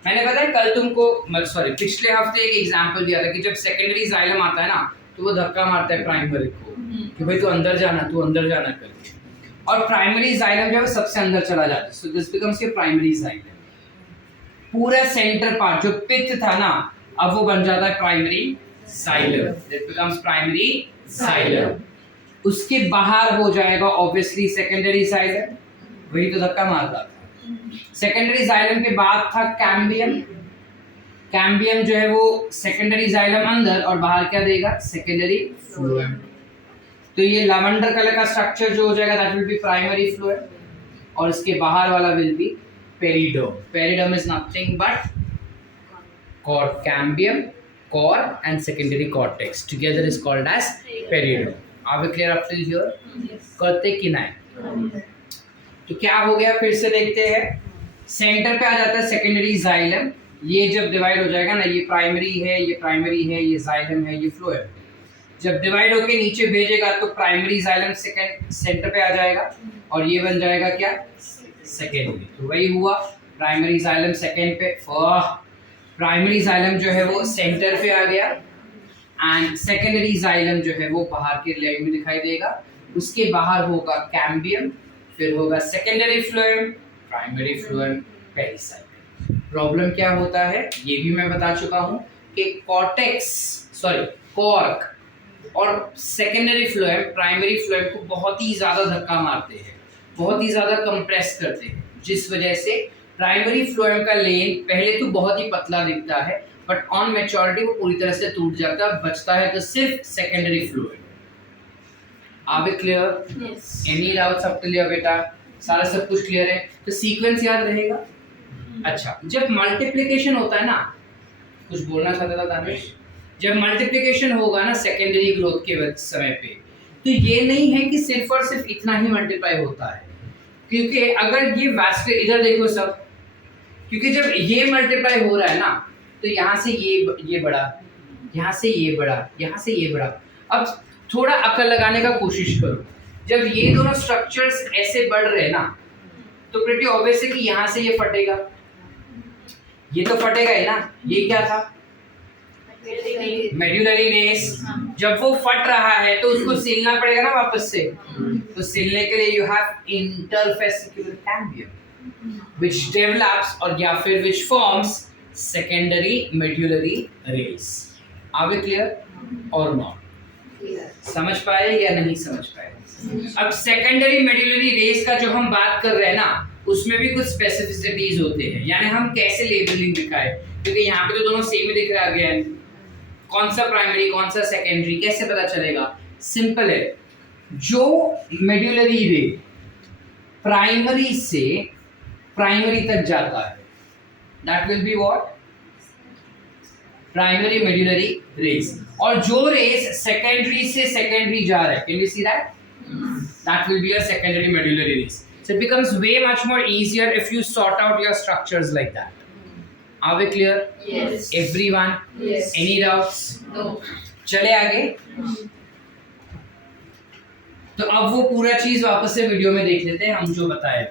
मैंने पता है कल तुमको पिछले हफ्ते एक एग्जांपल दिया था कि जब सेकेंडरी जाइलम आता है ना तो वो धक्का मारता है प्राइमरी को कि भाई तू अंदर जाना करके, और प्राइमरी जाइलम जो है सबसे अंदर चला जाता है. So this becomes your primary xylem. पूरा सेंटर पार्ट जो पित्त था ना, अब वो बन जाता है primary xylem. This becomes primary xylem. उसके बाहर हो जाएगा ऑब्वियसली सेकेंडरी जाइलम, वही तो धक्का मारता था. सेकेंडरी जाइलम के बाद था कैम्बियम. कैम्बियम जो है वो सेकेंडरी जाइलम अंदर और बाहर क्या देगा, सेकेंडरी फ्लोएम. तो ये लैवेंडर कलर का स्ट्रक्चर जो हो जाएगा that will be primary phloem, और इसके बाहर वाला will be periderm. Periderm is nothing but cork cambium, cork and secondary cortex together is called as periderm. Are we clear up till here? करते कि नहीं? तो क्या हो गया, फिर से देखते हैं. सेंटर पे आ जाता है सेकेंडरी जाइलम. ये जब डिवाइड हो जाएगा ना, ये प्राइमरी है, ये जाइलम है, ये फ्लोएम. जब डिवाइड होके नीचे भेजेगा तो प्राइमरी जाइलम सेकंड सेंटर पे आ जाएगा और ये बन जाएगा क्या, सेकेंडरी। तो वही हुआ, प्राइमरी जाइलम सेकेंड पे, प्राइमरी जाइलम जो है वो सेंटर पे आ गया एंड सेकेंडरी जाइलम जो है वो बाहर के लेग में दिखाई देगा। उसके बाहर होगा कैम्बियम, फिर होगा secondary phloem, primary phloem, pericycle. Problem क्या होता है ये भी मैं बता चुका हूँ कि कॉर्क और सेकेंडरी फ्लोएम प्राइमरी फ्लोएम को बहुत ही ज़्यादा धक्का मारते हैं, बहुत ही ज़्यादा कंप्रेस करते हैं, जिस वजह से प्राइमरी फ्लोएम का लेन पहले तो बहुत ही पतला दिखता है बट ऑन मैच्योरिटी वो पूरी तरह से टूट जाता है, बचता है तो सिर्फ secondary phloem. Are we clear? Any doubts up till here बेटा? सारा सब कुछ क्लियर है? तो सीक्वेंस याद रहेगा। अच्छा, जब मल्टीप्लिकेशन होता है ना, कुछ बोलना चाहता था दानिश? जब मल्टीप्लिकेशन होगा ना सेकेंडरी ग्रोथ के समय पे, तो ये नहीं है कि सिर्फ और सिर्फ इतना ही मल्टीप्लाई होता है, क्योंकि अगर ये वास्कुलर, इधर देखो सब, क्योंकि जब ये मल्टीप्लाई हो रहा है ना तो यहाँ से ये बड़ा, यहाँ से ये बड़ा, यहाँ से ये बड़ा। अब थोड़ा अकल लगाने का कोशिश करो, जब ये दोनों स्ट्रक्चर्स ऐसे बढ़ रहे हैं ना तो प्रीटी ऑब्वियस है कि यहाँ से ये फटेगा, ये तो फटेगा ही ना। ये क्या था, मेड्यूलरी रेस। जब वो फट रहा है तो उसको सिलना पड़ेगा ना वापस से, तो सिलने के लिए you have interfascicular cambium which develops और या फिर which forms secondary medullary rays. Are we clear और नॉट? समझ पाए या नहीं समझ पाए? अब सेकेंडरी मेड्यूलरी रेस का जो हम बात कर रहे हैं ना उसमें भी कुछ स्पेसिफिसिटीज होते हैं, यानी हम कैसे लेबलिंग दिखाए, क्योंकि यहाँ पे तो दोनों सेम ही दिख रहा है, अगेन कौन सा प्राइमरी कौन सा सेकेंडरी कैसे पता चलेगा? सिंपल है, जो मेड्यूलरी रे प्राइमरी से प्राइमरी तक जाता है that will be what, primary medullary rays. और जो रेस सेकेंडरी से सेकेंडरी जा रहा है, can you see that? That will be a secondary medullary rays. So it becomes way much more easier if you sort out your structures like that. Are we clear? Yes. Everyone? Yes. Any doubts? No. चले आगे। तो अब वो पूरा चीज वापस से video में देख लेते हैं हम जो बताए,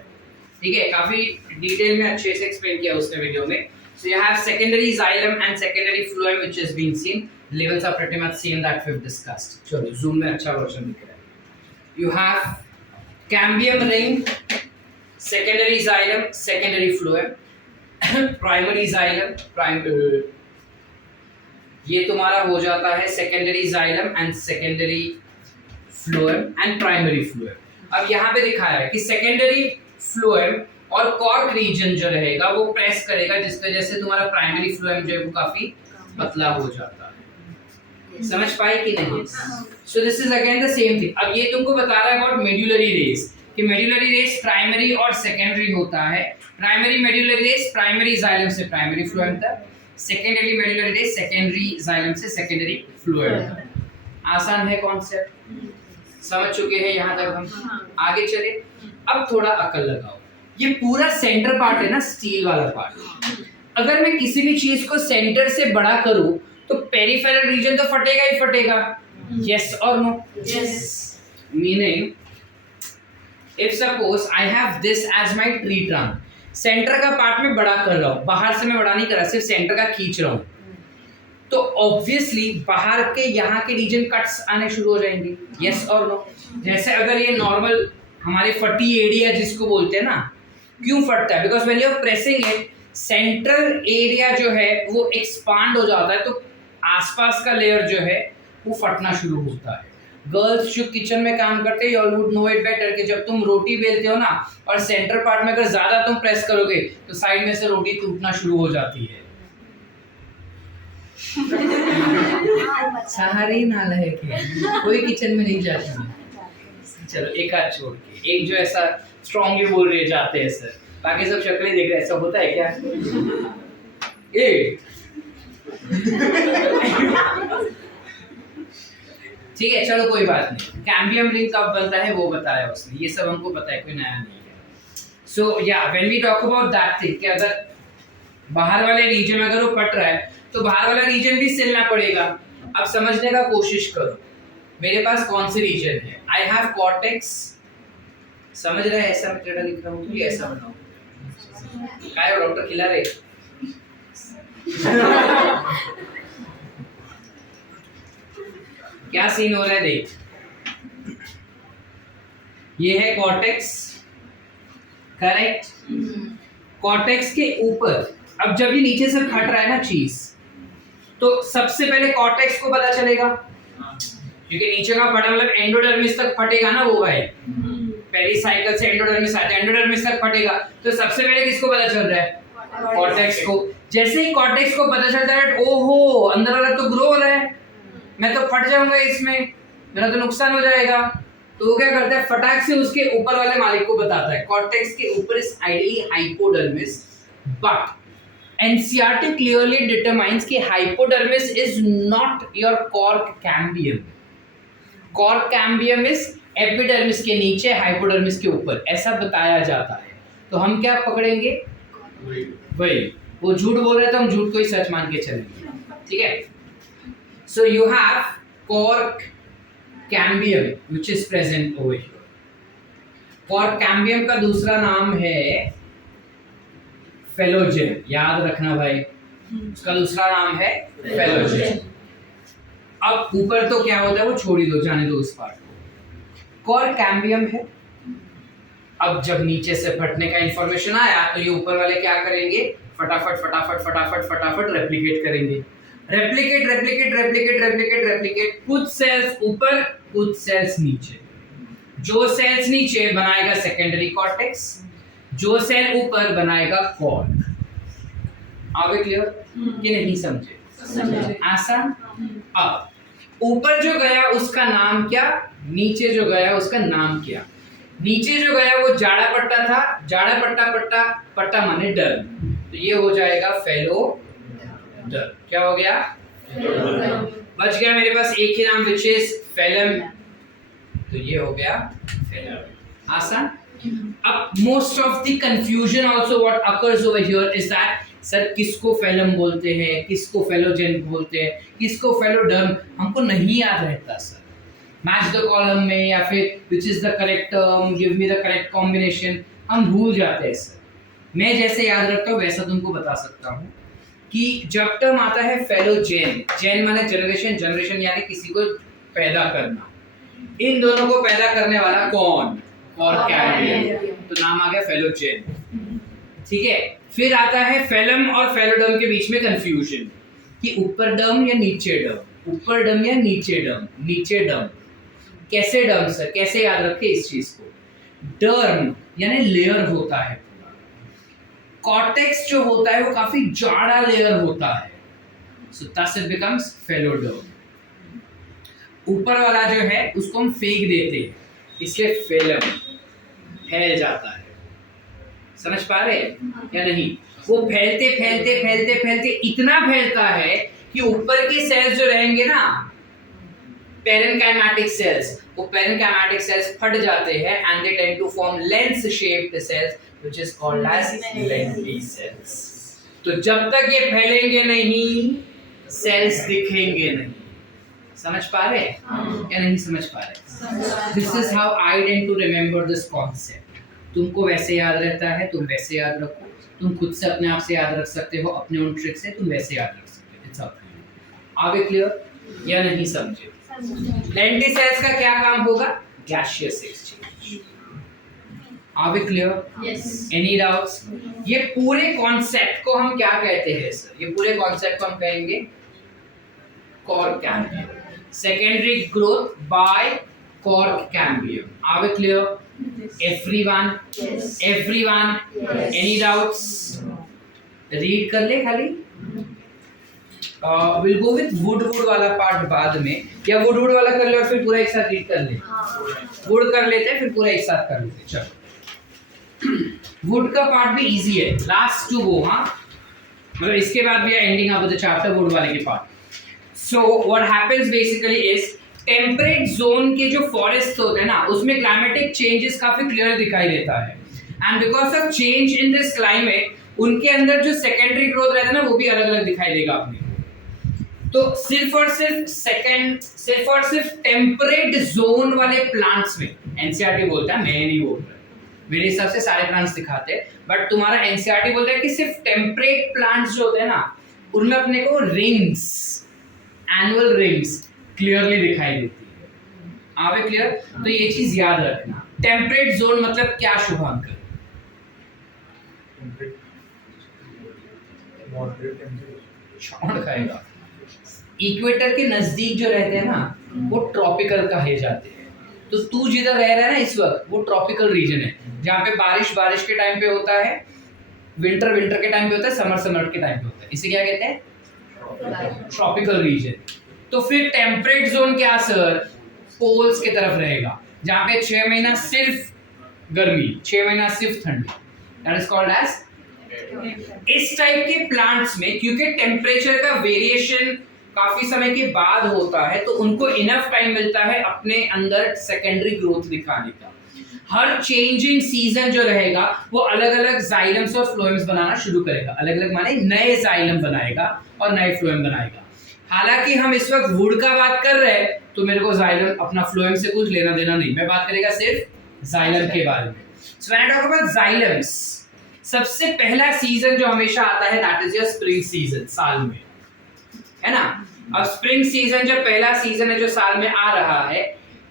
ठीक है? काफी डिटेल में अच्छे से एक्सप्लेन किया उसने वीडियो में। So you have secondary xylem and secondary phloem which has been seen. Levels are pretty much same that we've discussed. चलो zoom में अच्छा वर्जन दिख रहा है। You have cambium ring, secondary xylem, secondary phloem, primary xylem, ये तुम्हारा हो जाता है secondary xylem and secondary phloem and primary phloem। अब यहाँ पे दिखाया है कि secondary phloem और कॉर्क रीजन जो रहेगा वो प्रेस करेगा, जिसकी वजह से तुम्हारा प्राइमरी फ्लोएम जो है वो काफी पतला हो जाता है। समझ पाए कि नहीं? So this is again the same thing. अब ये तुमको बता रहा है अबाउट मेड्यूलरी रेस कि मेड्यूलरी रेस प्राइमरी और सेकेंडरी होता है। Primary medullary rays primary xylem से प्राइमरी फ्लोएम तक, secondary medullary rays secondary xylem से सेकेंडरी फ्लोएम तक। आसान है कॉन्सेप्ट, समझ चुके हैं यहाँ तक हम? आगे चले, अब थोड़ा अकल लगाओ। ये पूरा सेंटर पार्ट है ना, स्टील वाला पार्ट, अगर मैं किसी भी चीज को सेंटर से बड़ा करूं तो पेरिफेरल रीजन तो फटेगा ही फटेगा। यस और no? Yes. Meaning if suppose I have this as my tree trunk, centre का पार्ट में बड़ा कर रहा हूं, बाहर से मैं बड़ा नहीं कर रहा, सिर्फ सेंटर का खींच रहा हूं, तो ऑब्वियसली बाहर के यहाँ के रीजन कट्स आने शुरू हो जाएंगे। यस और नो? जैसे अगर ये नॉर्मल हमारे फटी एरिया जिसको बोलते हैं ना, क्यों फटता है? Because when you are pressing it, central area जो है वो एक्सपांड हो जाता है, तो आसपास का लेयर जो है वो फटना शुरू होता है। गर्ल्स जो किचन में काम करते हैं, you would know it better, कि जब तुम रोटी बेलते हो ना और सेंटर पार्ट में अगर ज्यादा तुम प्रेस करोगे तो साइड में से रोटी टूटना शुरू हो जाती है। सारी नालायक है, कोई किचन में नहीं जाता। चलो एक हाथ छोड़ के, एक जो ऐसा स्ट्रांगली बोल रहे जाते हैं सर, बाकी सब शक्लें देख रहे, ऐसा होता है क्या? ठीक है, चलो कोई बात नहीं। कैम्बियम रिंग कब बनता है वो बताया उसने, ये सब हमको पता है, कोई नया नहीं है। सो या when we talk about that thing कि अगर बाहर वाले रीजन में अगर वो फट रहा है तो बाहर वाला रीजन भी सिलना पड़ेगा। अब समझने का कोशिश करो, मेरे पास कौन से रीजन है? आई हैव कॉर्टेक्स, समझ रहे हैं? ऐसा मैं टेढ़ा लिख रहा हूँ तो ये ऐसा बनाऊँ, काय हो डॉक्टर खिला रहे? क्या सीन हो रहा है देख, ये है कॉर्टेक्स, करेक्ट? कॉर्टेक्स के ऊपर अब जब ये नीचे से फट रहा है ना चीज, तो सबसे पहले कॉर्टेक्स को पता चलेगा, क्योंकि नीचे का फटा मतलब एंडोडर्मिस तक फटेगा ना वो भाई, पहली साइकिल से एंडोडर्मिस आता है, एंडोडर्मिस तक फटेगा, तो सबसे पहले किसको पता चल रहा है? कॉर्टेक्स को। जैसे ही कॉर्टेक्स को पता चलता है ओहो अंदर वाला तो ग्रो हो रहा है, मैं तो फट जाऊंगा इसमें, मेरा तो नुकसान हो जाएगा, तो वो क्या करता है फटाक से उसके ऊपर वाले मालिक को बताता है। कॉर्टेक्स के ऊपर is ideally hypodermis, but NCERT clearly determines कि hypodermis is not your cork cambium. Cork cambium is epidermis के नीचे, hypodermis के ऊपर, ऐसा बताया जाता है। तो हम क्या पकड़ेंगे? वही, वो झूठ बोल रहे तो हम झूठ को ही सच मान के चलेंगे, ठीक है? So you have cork cambium which is present over here. cork cambium का दूसरा नाम है फेलोजेन, याद रखना भाई, उसका दूसरा नाम है फेलोजेन। अब ऊपर तो क्या होता है वो छोड़ ही दो, जाने दो उस पार्ट को। कॉर्क कैम्बियम है, अब जब नीचे से फटने का इंफॉर्मेशन आया तो ये ऊपर वाले क्या करेंगे? फटाफट फटाफट फटाफट फटाफट रेप्लिकेट करेंगे, replicate replicate replicate replicate replicate, कुछ सेल्स ऊपर कुछ सेल्स नीचे। जो सेल्स नीचे बनाएगा सेकेंडरी कॉर्टेक्स, जो सेल ऊपर बनाएगा कॉर्क। आगे क्लियर कि नहीं? समझे? आसान। अब ऊपर जो गया उसका नाम क्या, नीचे जो गया उसका नाम क्या? नीचे जो गया वो जाड़ा पट्टा था, जाड़ा पट्टा पट्टा पट्टा माने डर्म, तो ये हो जाएगा फेलो डर्म। क्या हो गया? बच गया मेरे पास एक ही नाम विच इज फेलम, तो ये हो गया फेलम। आसान। अब most of the confusion also what occurs over here is that sir किसको फेलम बोलते हैं, किसको फेलोजेन बोलते हैं, किसको फेलोडर्म, हमको नहीं याद रहता सर। मैच द कॉलम में या फिर which is the correct term, give me the correct combination, हम भूल जाते हैं सर। मैं जैसे याद रखता हूँ वैसा तुमको बता सकता हूँ कि जब टर्म आता है फेलोजेन, जेन माने जनरेशन, जनरेशन यानी किसी को पैदा करना, इन दोनों को पैदा करने वाला कौन? कॉर्क कैम्बियम, तो नाम आ गया फेलोजेन, ठीक है? फिर आता है फेलम और फेलोडर्म के बीच में कंफ्यूजन कि ऊपर डर्म या नीचे डर्म, ऊपर डर्म या नीचे डर्म, नीचे डर्म। कैसे डर्म सर, कैसे याद रखे इस चीज को? डर्म यानी लेयर होता है, कॉर्टेक्स जो होता है वो काफी जाड़ा लेयर होता है, सो thus it becomes फेलोडर्म। ऊपर वाला जो है उसको हम फेंक देते हैं, इसलिए फेलम फैल जाता है। समझ पा रहे हैं या नहीं? वो फैलते फैलते फैलते फैलते इतना फैलता है कि ऊपर के सेल्स जो रहेंगे ना, पेरेनकाइमेटिक सेल्स, वो पेरेनकाइमेटिक सेल्स फट जाते हैं and they tend to form lens shaped cells which is called as lenticels. तो जब तक ये फैलेंगे नहीं सेल्स दिखेंगे नहीं। समझ पा रहे हैं या नहीं समझ पा रहे? This is how I tend to remember this concept. तुमको वैसे याद रहता है, तुम वैसे याद रखो, तुम खुद से अपने आप से याद रख सकते हो, अपने उन ट्रिक से तुम वैसे याद रख सकते हो। It's up to you. आगे क्लियर या नहीं समझे? लेंटिसेल्स का क्या काम होगा? Gaseous exchange. आगे क्लियर? यस। Any doubts? ये पूरे कॉन्सेप्ट को हम क्या कहते हैं सर? ये पूरे कॉन्सेप्ट को हम कहेंगे cork cambium, secondary growth by cork cambium. आगे clear? Everyone? Yes. Everyone? Yes. Any doubts? Read कर ले खाली। We'll go with wood वाला पार्ट बाद में, या wood वाला कर ले और फिर पूरा एक साथ रीड कर ले। wood कर लेते हैं फिर पूरा एक साथ कर लेते हैं। चलो wood का पार्ट भी इजी है, लास्ट टू गो। हाँ मतलब इसके बाद भी ending of the chapter wood वाले के part. So what happens basically is temperate zone के जो फॉरेस्ट होते हैं ना उसमें क्लाइमेटिक चेंजेस काफी क्लियर दिखाई देता है, and because of change in this climate उनके अंदर जो सेकेंडरी ग्रोथ रहता है ना वो भी अलग अलग दिखाई देगा अपने। तो सिर्फ और सिर्फ टेम्परेट जोन वाले प्लांट्स में, एनसीईआरटी बोलता है, मैं नहीं बोल रहा, मेरे हिसाब से सारे प्लांट्स दिखाते हैं, बट तुम्हारा एनसीईआरटी बोलता है कि सिर्फ टेम्परेट प्लांट्स जो होते हैं ना, उनमें अपने को रिंग्स, एनुअल रिंग्स क्लियरली दिखाई देती है। आवे क्लियर? तो ये चीज याद रखना। टेम्परेट जोन मतलब क्या शुभांकर? छौड़ खाएगा। इक्वेटर के नजदीक जो रहते हैं ना, वो ट्रॉपिकल कहे जाते हैं। तो तू जिधर रह रहा है ना इस वक्त, वो ट्रॉपिकल रीजन है, जहाँ पे बारिश के टाइम पे होता है, विंटर के टाइम पे होता है, समर के टाइम पे होता है। इसे क्या कहते हैं? Tropical region. तो फिर टेम्परेट जोन क्या सर? पोल्स की तरफ रहेगा, जहाँ पे 6 महीना सिर्फ गर्मी, 6 महीना सिर्फ ठंडी, दैट इज कॉल्ड एज। इस टाइप के प्लांट्स में क्योंकि टेम्परेचर का वेरिएशन काफी समय के बाद होता है, तो उनको इनफ टाइम मिलता है अपने अंदर सेकेंडरी ग्रोथ दिखाने का। हर चेंजिंग सीजन जो रहेगा वो अलग अलग जाइलम्स और फ्लोएम्स बनाना शुरू करेगा। अलग अलग माने नए जाइलम बनाएगा और नए फ्लोएम बनाएगा। हालांकि हम इस वक्त वुड का बात कर रहे हैं, तो मेरे को जाइलम अपना फ्लोएम से कुछ लेना देना नहीं, मैं बात करेगा सिर्फ जाइलम के बारे में। So when I talk about xylems, सबसे पहला सीजन जो हमेशा आता है that is your spring season, साल में, है ना। अब स्प्रिंग सीजन जब पहला सीजन है जो साल में आ रहा है,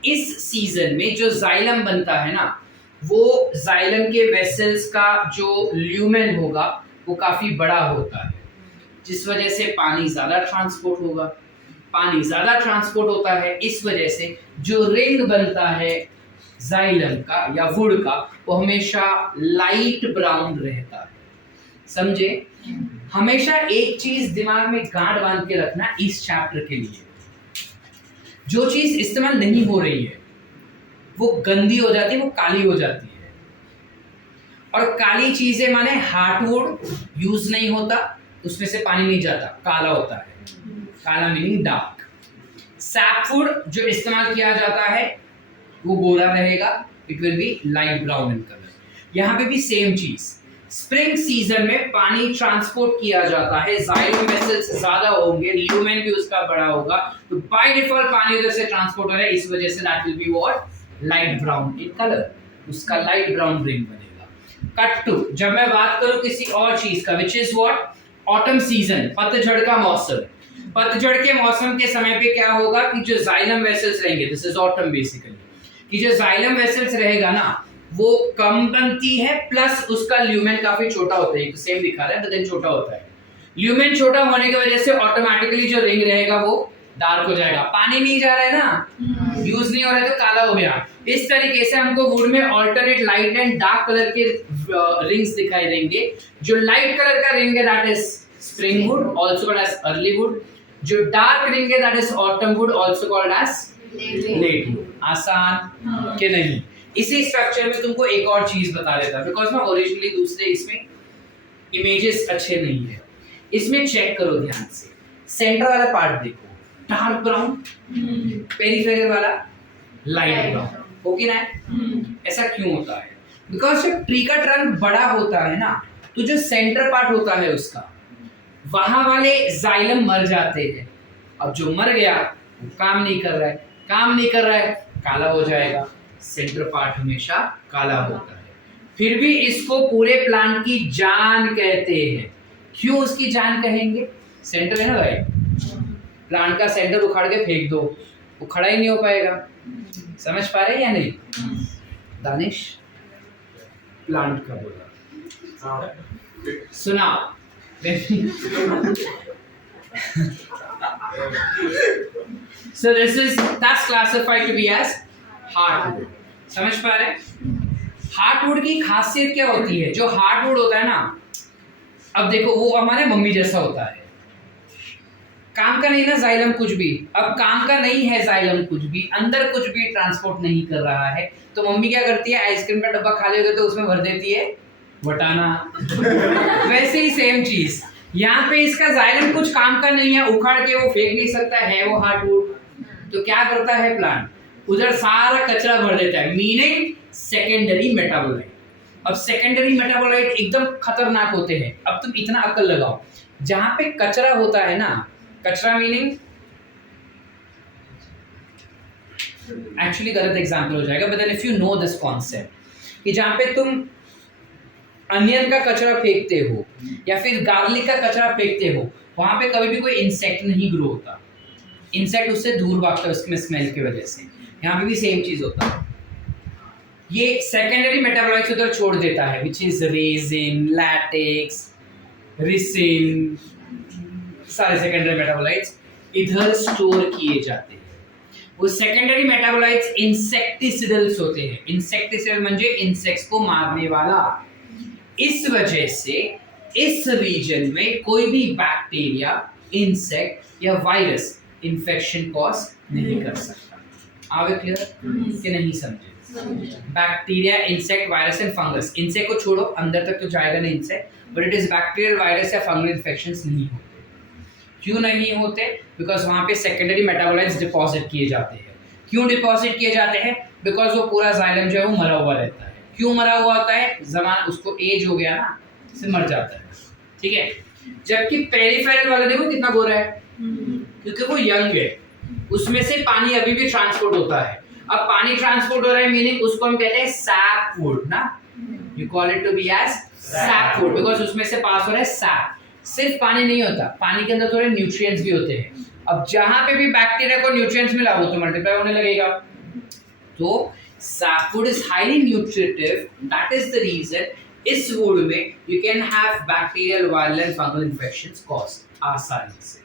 इस सीजन में जो जाइलम बनता है ना, वो जाइलम के वेसल्स का जो ल्यूमेन होगा वो काफी बड़ा होता है, जिस वजह से पानी ज्यादा ट्रांसपोर्ट होगा। पानी ज्यादा ट्रांसपोर्ट होता है, इस वजह से जो रिंग बनता है जाइलम का या वुड का, वो हमेशा लाइट ब्राउन रहता है। समझे? हमेशा एक चीज दिमाग में गांठ बांध के रखना इस चैप्टर के लिए, जो चीज इस्तेमाल नहीं हो रही है वो गंदी हो जाती है, वो काली हो जाती है। और काली चीजें माने हार्डवुड यूज नहीं होता, उसमें से पानी नहीं जाता, काला होता है। काला मीनिंग डार्क। सैपवुड जो इस्तेमाल किया जाता है वो गोरा रहेगा, it will be light brown in colour. यहाँ पे भी सेम चीज, स्प्रिंग सीजन में पानी ट्रांसपोर्ट किया जाता है, जाइलम वेसल्स ज्यादा होंगे, ल्यूमेन भी उसका बड़ा होगा, तो बाय डिफॉल्ट पानी उधर से ट्रांसपोर्ट हो रहा है, इस वजह say that will be what? Light brown in colour, उसका लाइट ब्राउन रिंग बनेगा। कट टू, जब मैं बात करूं किसी और चीज का, which is what? Autumn season, पतझड़ का मौसम। पतझड़ के मौसम के समय पे क्या होगा कि जो जाइलम वेसल्स रहेंगे, दिस इज ऑटम बेसिकली, कि जो जाइलम वेसल्स रहेगा ना वो कम बनती है, प्लस उसका ल्यूमेन काफी छोटा होता है, तो सेम दिखा रहा है बट देन छोटा होता है। ल्यूमेन छोटा होने की वजह से ऑटोमेटिकली जो रिंग रहेगा वो डार्क हो जाएगा। पानी नहीं जा रहा है ना, यूज नहीं हो रहा है, तो काला हो गया। इस तरीके से हमको वुड में alternate light and dark colour के रिंग्स दिखाई देंगे। जो लाइट कलर का रिंग है that is spring wood, also called as early wood. जो डार्क रिंग है that is autumn wood, also called as late wood. आसान के नहीं? इसी स्ट्रक्चर में तुमको एक और चीज बता देता, बिकॉज ना ओरिजिनली दूसरे इसमें इमेजेस अच्छे नहीं है। इसमें चेक करो ध्यान से, सेंटर वाला पार्ट देखो, डार्क ब्राउन, पेरिफेरल वाला लाइट ब्राउन, हो कि ना? ऐसा क्यों होता है? बिकॉज जब ट्री का ट्रंक बड़ा होता है ना, तो जो सेंटर पार्ट होता है उसका, वहां वाले जाइलम मर जाते हैं। अब जो मर गया वो काम नहीं कर रहा है, काला हो जाएगा। सेंटर पार्ट हमेशा काला होता है। फिर भी इसको पूरे प्लांट की जान कहते हैं। क्यों उसकी जान कहेंगे? सेंटर है ना भाई, प्लांट का सेंटर उखाड़ के फेंक दो, वो खड़ा ही नहीं हो पाएगा। समझ पा रहे या नहीं? दानिश प्लांट का बोला, सुना? So that's classified to be as hardwood. समझ पा रहे? हार्डवुड की खासियत क्या होती है? जो हार्डवुड होता है ना, अब देखो वो हमारे मम्मी जैसा होता है, काम का नहीं ना जाइलम कुछ भी। अब काम का नहीं है जाइलम कुछ भी, अंदर कुछ भी ट्रांसपोर्ट नहीं कर रहा है, तो मम्मी क्या करती है? आइसक्रीम का डब्बा खा लोगे तो उसमें भर देती है वटाना। वैसे ही सेम चीज यहाँ पे, इसका जाइलम कुछ काम का नहीं है, उखाड़ के वो फेंक नहीं सकता है वो हार्डवुड। तो क्या करता है प्लांट? उधर सारा कचरा भर देता है, मीनिंग सेकेंडरी मेटाबोलाइट। अब सेकेंडरी मेटाबोलाइट एकदम खतरनाक होते हैं। अब तुम इतना अक्ल लगाओ, जहां पे कचरा होता है ना, कचरा मीनिंग एक्चुअली गलत एग्जाम्पल हो जाएगा, but then if you know this concept कि जहाँ पे तुम अनियन का कचरा फेंकते हो या फिर गार्लिक का कचरा फेंकते हो, वहां पे कभी भी कोई इंसेक्ट नहीं ग्रो होता, इंसेक्ट उससे दूर भागता है उसमें स्मेल की वजह से। यहाँ पे भी सेम चीज होता है, ये सेकेंडरी मेटाबोलाइट्स उधर छोड़ देता है, which is resin, latex, ricin, सारे सेकेंडरी मेटाबोलाइट्स इधर स्टोर किए जाते हैं। वो सेकेंडरी मेटाबोलाइट्स इंसेक्टिसिडल्स होते हैं। इंसेक्टिसाइड म्हणजे इंसेक्ट्स को मारने वाला। इस वजह से इस रीजन में कोई भी बैक्टीरिया, इंसेक्ट या वायरस इन्फेक्शन कॉज नहीं कर सकता। आवे क्लियर कि नहीं समझे? Bacteria, insect, virus and fungus, insect को छोड़ो, अंदर तक तो जाएगा नहीं insect, but it is bacterial, virus या फंगल इन्फेक्शंस नहीं होते। क्यों नहीं होते? बिकॉज वहां पे सेकेंडरी मेटाबोलाइट्स डिपॉजिट किए जाते हैं। क्यों डिपॉजिट किए जाते हैं? बिकॉज वो पूरा जाइलम जो है वो मरा हुआ रहता है। क्यों मरा हुआ होता है? जमान उसको एज हो गया ना, से मर जाता है, ठीक है। जबकि पेरिफेरल वाला देखो कितना गोरा है, क्योंकि वो यंग है, उसमें से पानी अभी भी ट्रांसपोर्ट होता है। अब पानी ट्रांसपोर्ट हो रहा है, मीनिंग उसको हम कहते हैं सैप फूड ना, you call it to be as sapwood, because उसमें से पास हो रहा है सैप। सिर्फ पानी नहीं होता, पानी के अंदर थोड़े न्यूट्रिएंट्स भी होते हैं। अब जहां पे भी बैक्टीरिया को न्यूट्रिएंट्स मिला वो तो मल्टीप्लाई होने लगेगा। तो sapwood is highly nutritive, that is the reason इस फूड में you can have bacterial, viral and fungal infections cause आसानी से।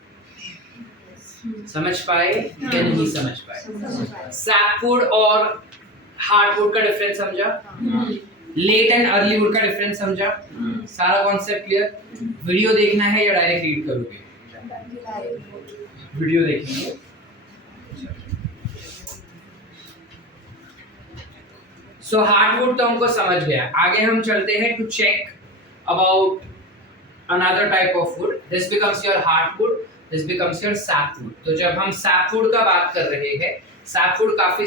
समझ पाए या नहीं समझ पाए? सैप फूड और हार्ड फूड का डिफरेंस समझा? लेट एंड अर्ली फूड का डिफरेंस समझा? सारा कॉन्सेप्ट क्लियर? वीडियो देखना है या डायरेक्ट रीड करोगे? वीडियो देखेंगे। सो हार्ड फूड तो हमको समझ गया। आगे हम चलते हैं to check about another type of wood. This becomes your heartwood, this becomes your sapwood. तो जब हम सैप फूड का बात कर रहे हैं, सैप फूड काफी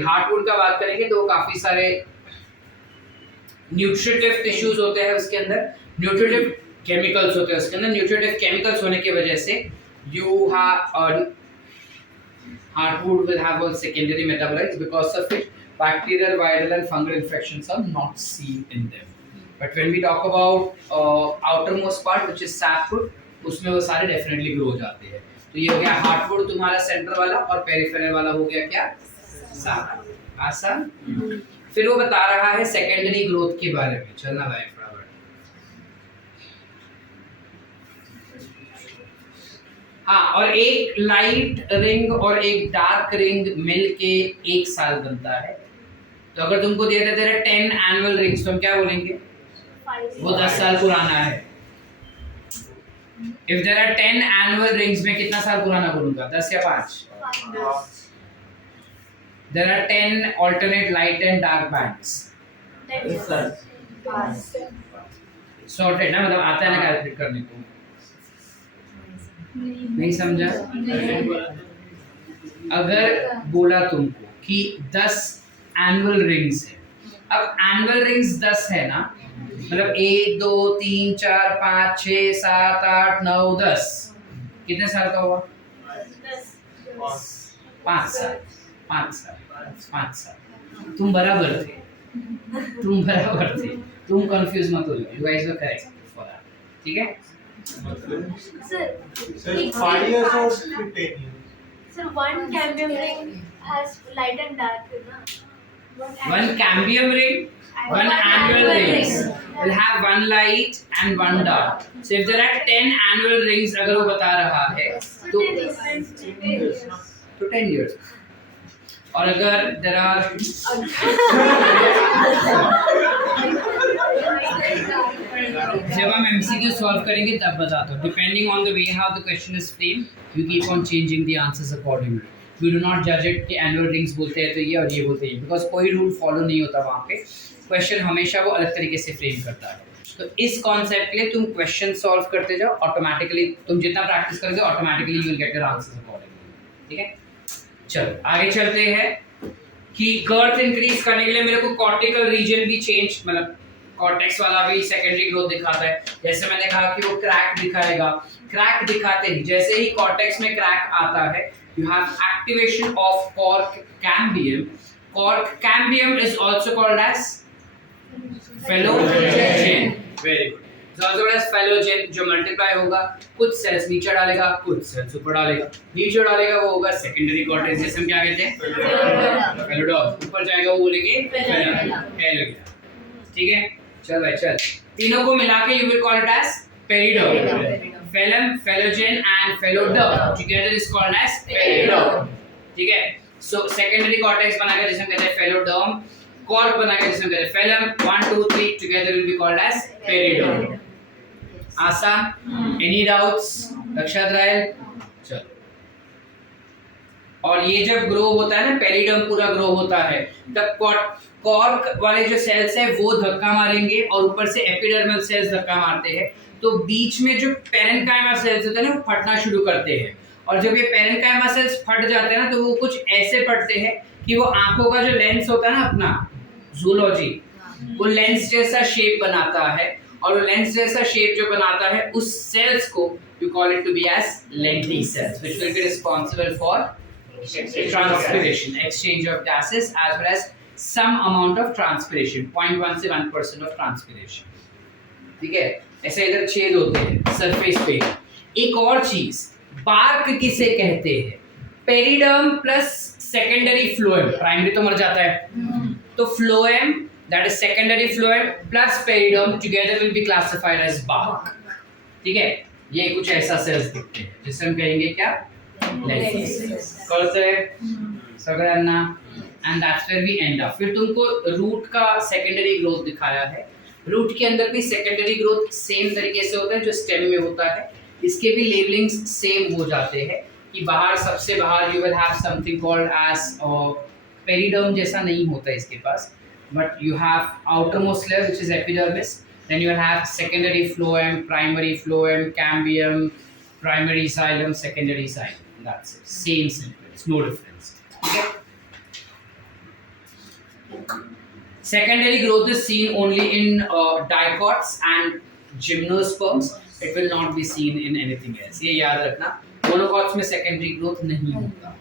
हार्ड फूड का बात करेंगे तो काफी सारे न्यूट्रिटिव टिश्यूज होते हैं उसके अंदर, न्यूट्रिटिव केमिकल्स होते हैं उसके अंदर। न्यूट्रिटिव केमिकल्स होने की वजह से you have hard food will have all secondary metabolites, because of which bacterial, viral and fungal infections are not seen in them. But when we talk about outermost part which is sap food, उसमें वो सारे definitely grow हो जाते हैं। तो ये हो गया hard food तुम्हारा सेंटर वाला, और पेरिफेरल वाला हो गया क्या? sap food। आसान? फिर वो बता रहा है सेकेंडरी ग्रोथ के बारे में। चलना भाई फटाफट। हाँ, और एक लाइट रिंग और एक डार्क रिंग मिलके 1 साल बनता है। तो अगर तुमको दिया था तेरा 10 एनुअल रिंग्स, तो हम क्या बोलेंगे? वो 10 साल पुराना है। If there are 10 annual rings, में कितना साल पुराना बोलूंगा? 10 या 5? There are 10 alternate light and dark bands. Sorted ना, मतलब आता है ना कैलकुलेट करने को? नहीं समझा? अगर बोला तुमको कि 10 एनुअल रिंग्स है, अब एनुअल रिंग्स 10 है ना, मतलब 1 2 3 4 5 6 7 8 9 10, कितने साल का हुआ? 5 साल। 5 साल। तुम बराबर थे, तुम कंफ्यूज मत हो जाओ। You guys were correct for that, ठीक है? Sir, 5 years or 10 years? Sir, one cambium ring has light and dark, na? One cambium ring, one annual rings will have one light and one dark. So if there are 10 annual rings, अगर वो बता रहा है तो 10 years। और अगर there are जब हम MCQ सॉल्व करेंगे तब बताता हूँ। Depending on the way how the question is framed, you keep on changing the answers accordingly. We do not जज इट कि एनुअल रिंग्स बोलते हैं तो ये और ये बोलते हैं, बिकॉज कोई रूल फॉलो नहीं होता वहाँ पे। क्वेश्चन हमेशा वो अलग तरीके से फ्रेम करता है। तो इस कॉन्सेप्ट के लिए तुम क्वेश्चन सॉल्व करते जाओ, ऑटोमेटिकली तुम जितना प्रैक्टिस करोगे automatically you will get your answers accordingly, ठीक है? चलो आगे चलते हैं कि गर्थ इंक्रीज करने के लिए मेरे को कॉर्टिकल रीजन भी चेंज, मतलब कॉर्टेक्स वाला भी सेकेंडरी ग्रोथ दिखाता है। जैसे मैंने कहा कि वो क्रैक दिखाएगा, क्रैक दिखाते ही जैसे ही कॉर्टेक्स में क्रैक आता है, you have activation of cork cambium. Cork cambium is also called as phellogen. Very good. It's also called as phellogen, जो मल्टीप्लाई होगा, कुछ सेल्स नीचे डालेगा, कुछ सेल्स ऊपर डालेगा। नीचे डालेगा वो होगा सेकेंडरी कॉर्टेक्स, जिसे हम क्या कहते हैं? फेलोडर्म। ऊपर जाएगा वो बोलेंगे फेलोडर्म। ठीक है, चल भाई चल, तीनों को मिला के you will call it as periderm. Phellum, phellogen and phelloderm together is called as periderm. ठीक है, so secondary cortex बनाकर जिसे हम कहते हैं phelloderm, cork बनाकर जिसे हम कहते हैं phellum, 1 2 3 together will be called as periderm. आसान? Any doubts? लक्षात रहे? चलो, और ये जब ग्रो होता है ना, पेरिडर्म पूरा ग्रो होता है, तब कॉर्क वाले जो सेल्स है वो धक्का मारेंगे और ऊपर से एपिडर्मल सेल्स धक्का मारते हैं, तो बीच में जो पेरेन्काइमा सेल्स होते हैं ना वो फटना शुरू करते हैं। और जब ये पेरेन्काइमा सेल्स फट जाते हैं ना, तो वो कुछ ऐसे फटते हैं कि वो आंखों का जो लेंस होता है ना अपना जूलॉजी, वो लेंस जैसा शेप बनाता है, और वो लेंस जैसा शेप जो बनाता है उस सेल्स को you call it to be as lenticels, which will be responsible for transpiration, exchange of gases as well as some amount of transpiration, 0.1 से 1% of transpiration. ठीक है, ऐसे इधर छेद होते हैं सरफेस पे। एक और चीज, बार्क किसे कहते हैं? Periderm plus secondary phloem, primary तो मर जाता है, तो phloem that is secondary phloem plus periderm together will be classified as bark. ठीक है, ये कुछ ऐसा सेल्स दिखते हैं जिसे हम कहेंगे क्या? कळतंय सगळ्यांना? And that's where we end up. फिर तुमको रूट का सेकेंडरी ग्रोथ दिखाया है। रूट के अंदर भी सेकेंडरी ग्रोथ सेम तरीके से होता है जो स्टेम में होता है, इसके भी लेबलिंग्स सेम हो जाते हैं कि बाहर, सबसे बाहर you will have something called as periderm, जैसा नहीं होता इसके पास, but you have outermost layer which is epidermis, then you will have secondary phloem, primary phloem, cambium, primary xylem, secondary xylem. That's it. Same simple. It's no difference. Okay. Secondary growth is seen only in dicots and gymnosperms. It will not be seen in anything else. ये याद रखना, monocots में secondary growth नहीं होता.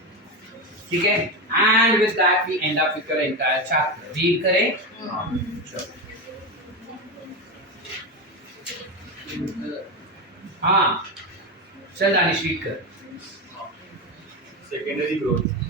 ठीक है? And with that we end up with your entire chapter. Read करें. हाँ, चल दानिश रीड कर। Secondary growth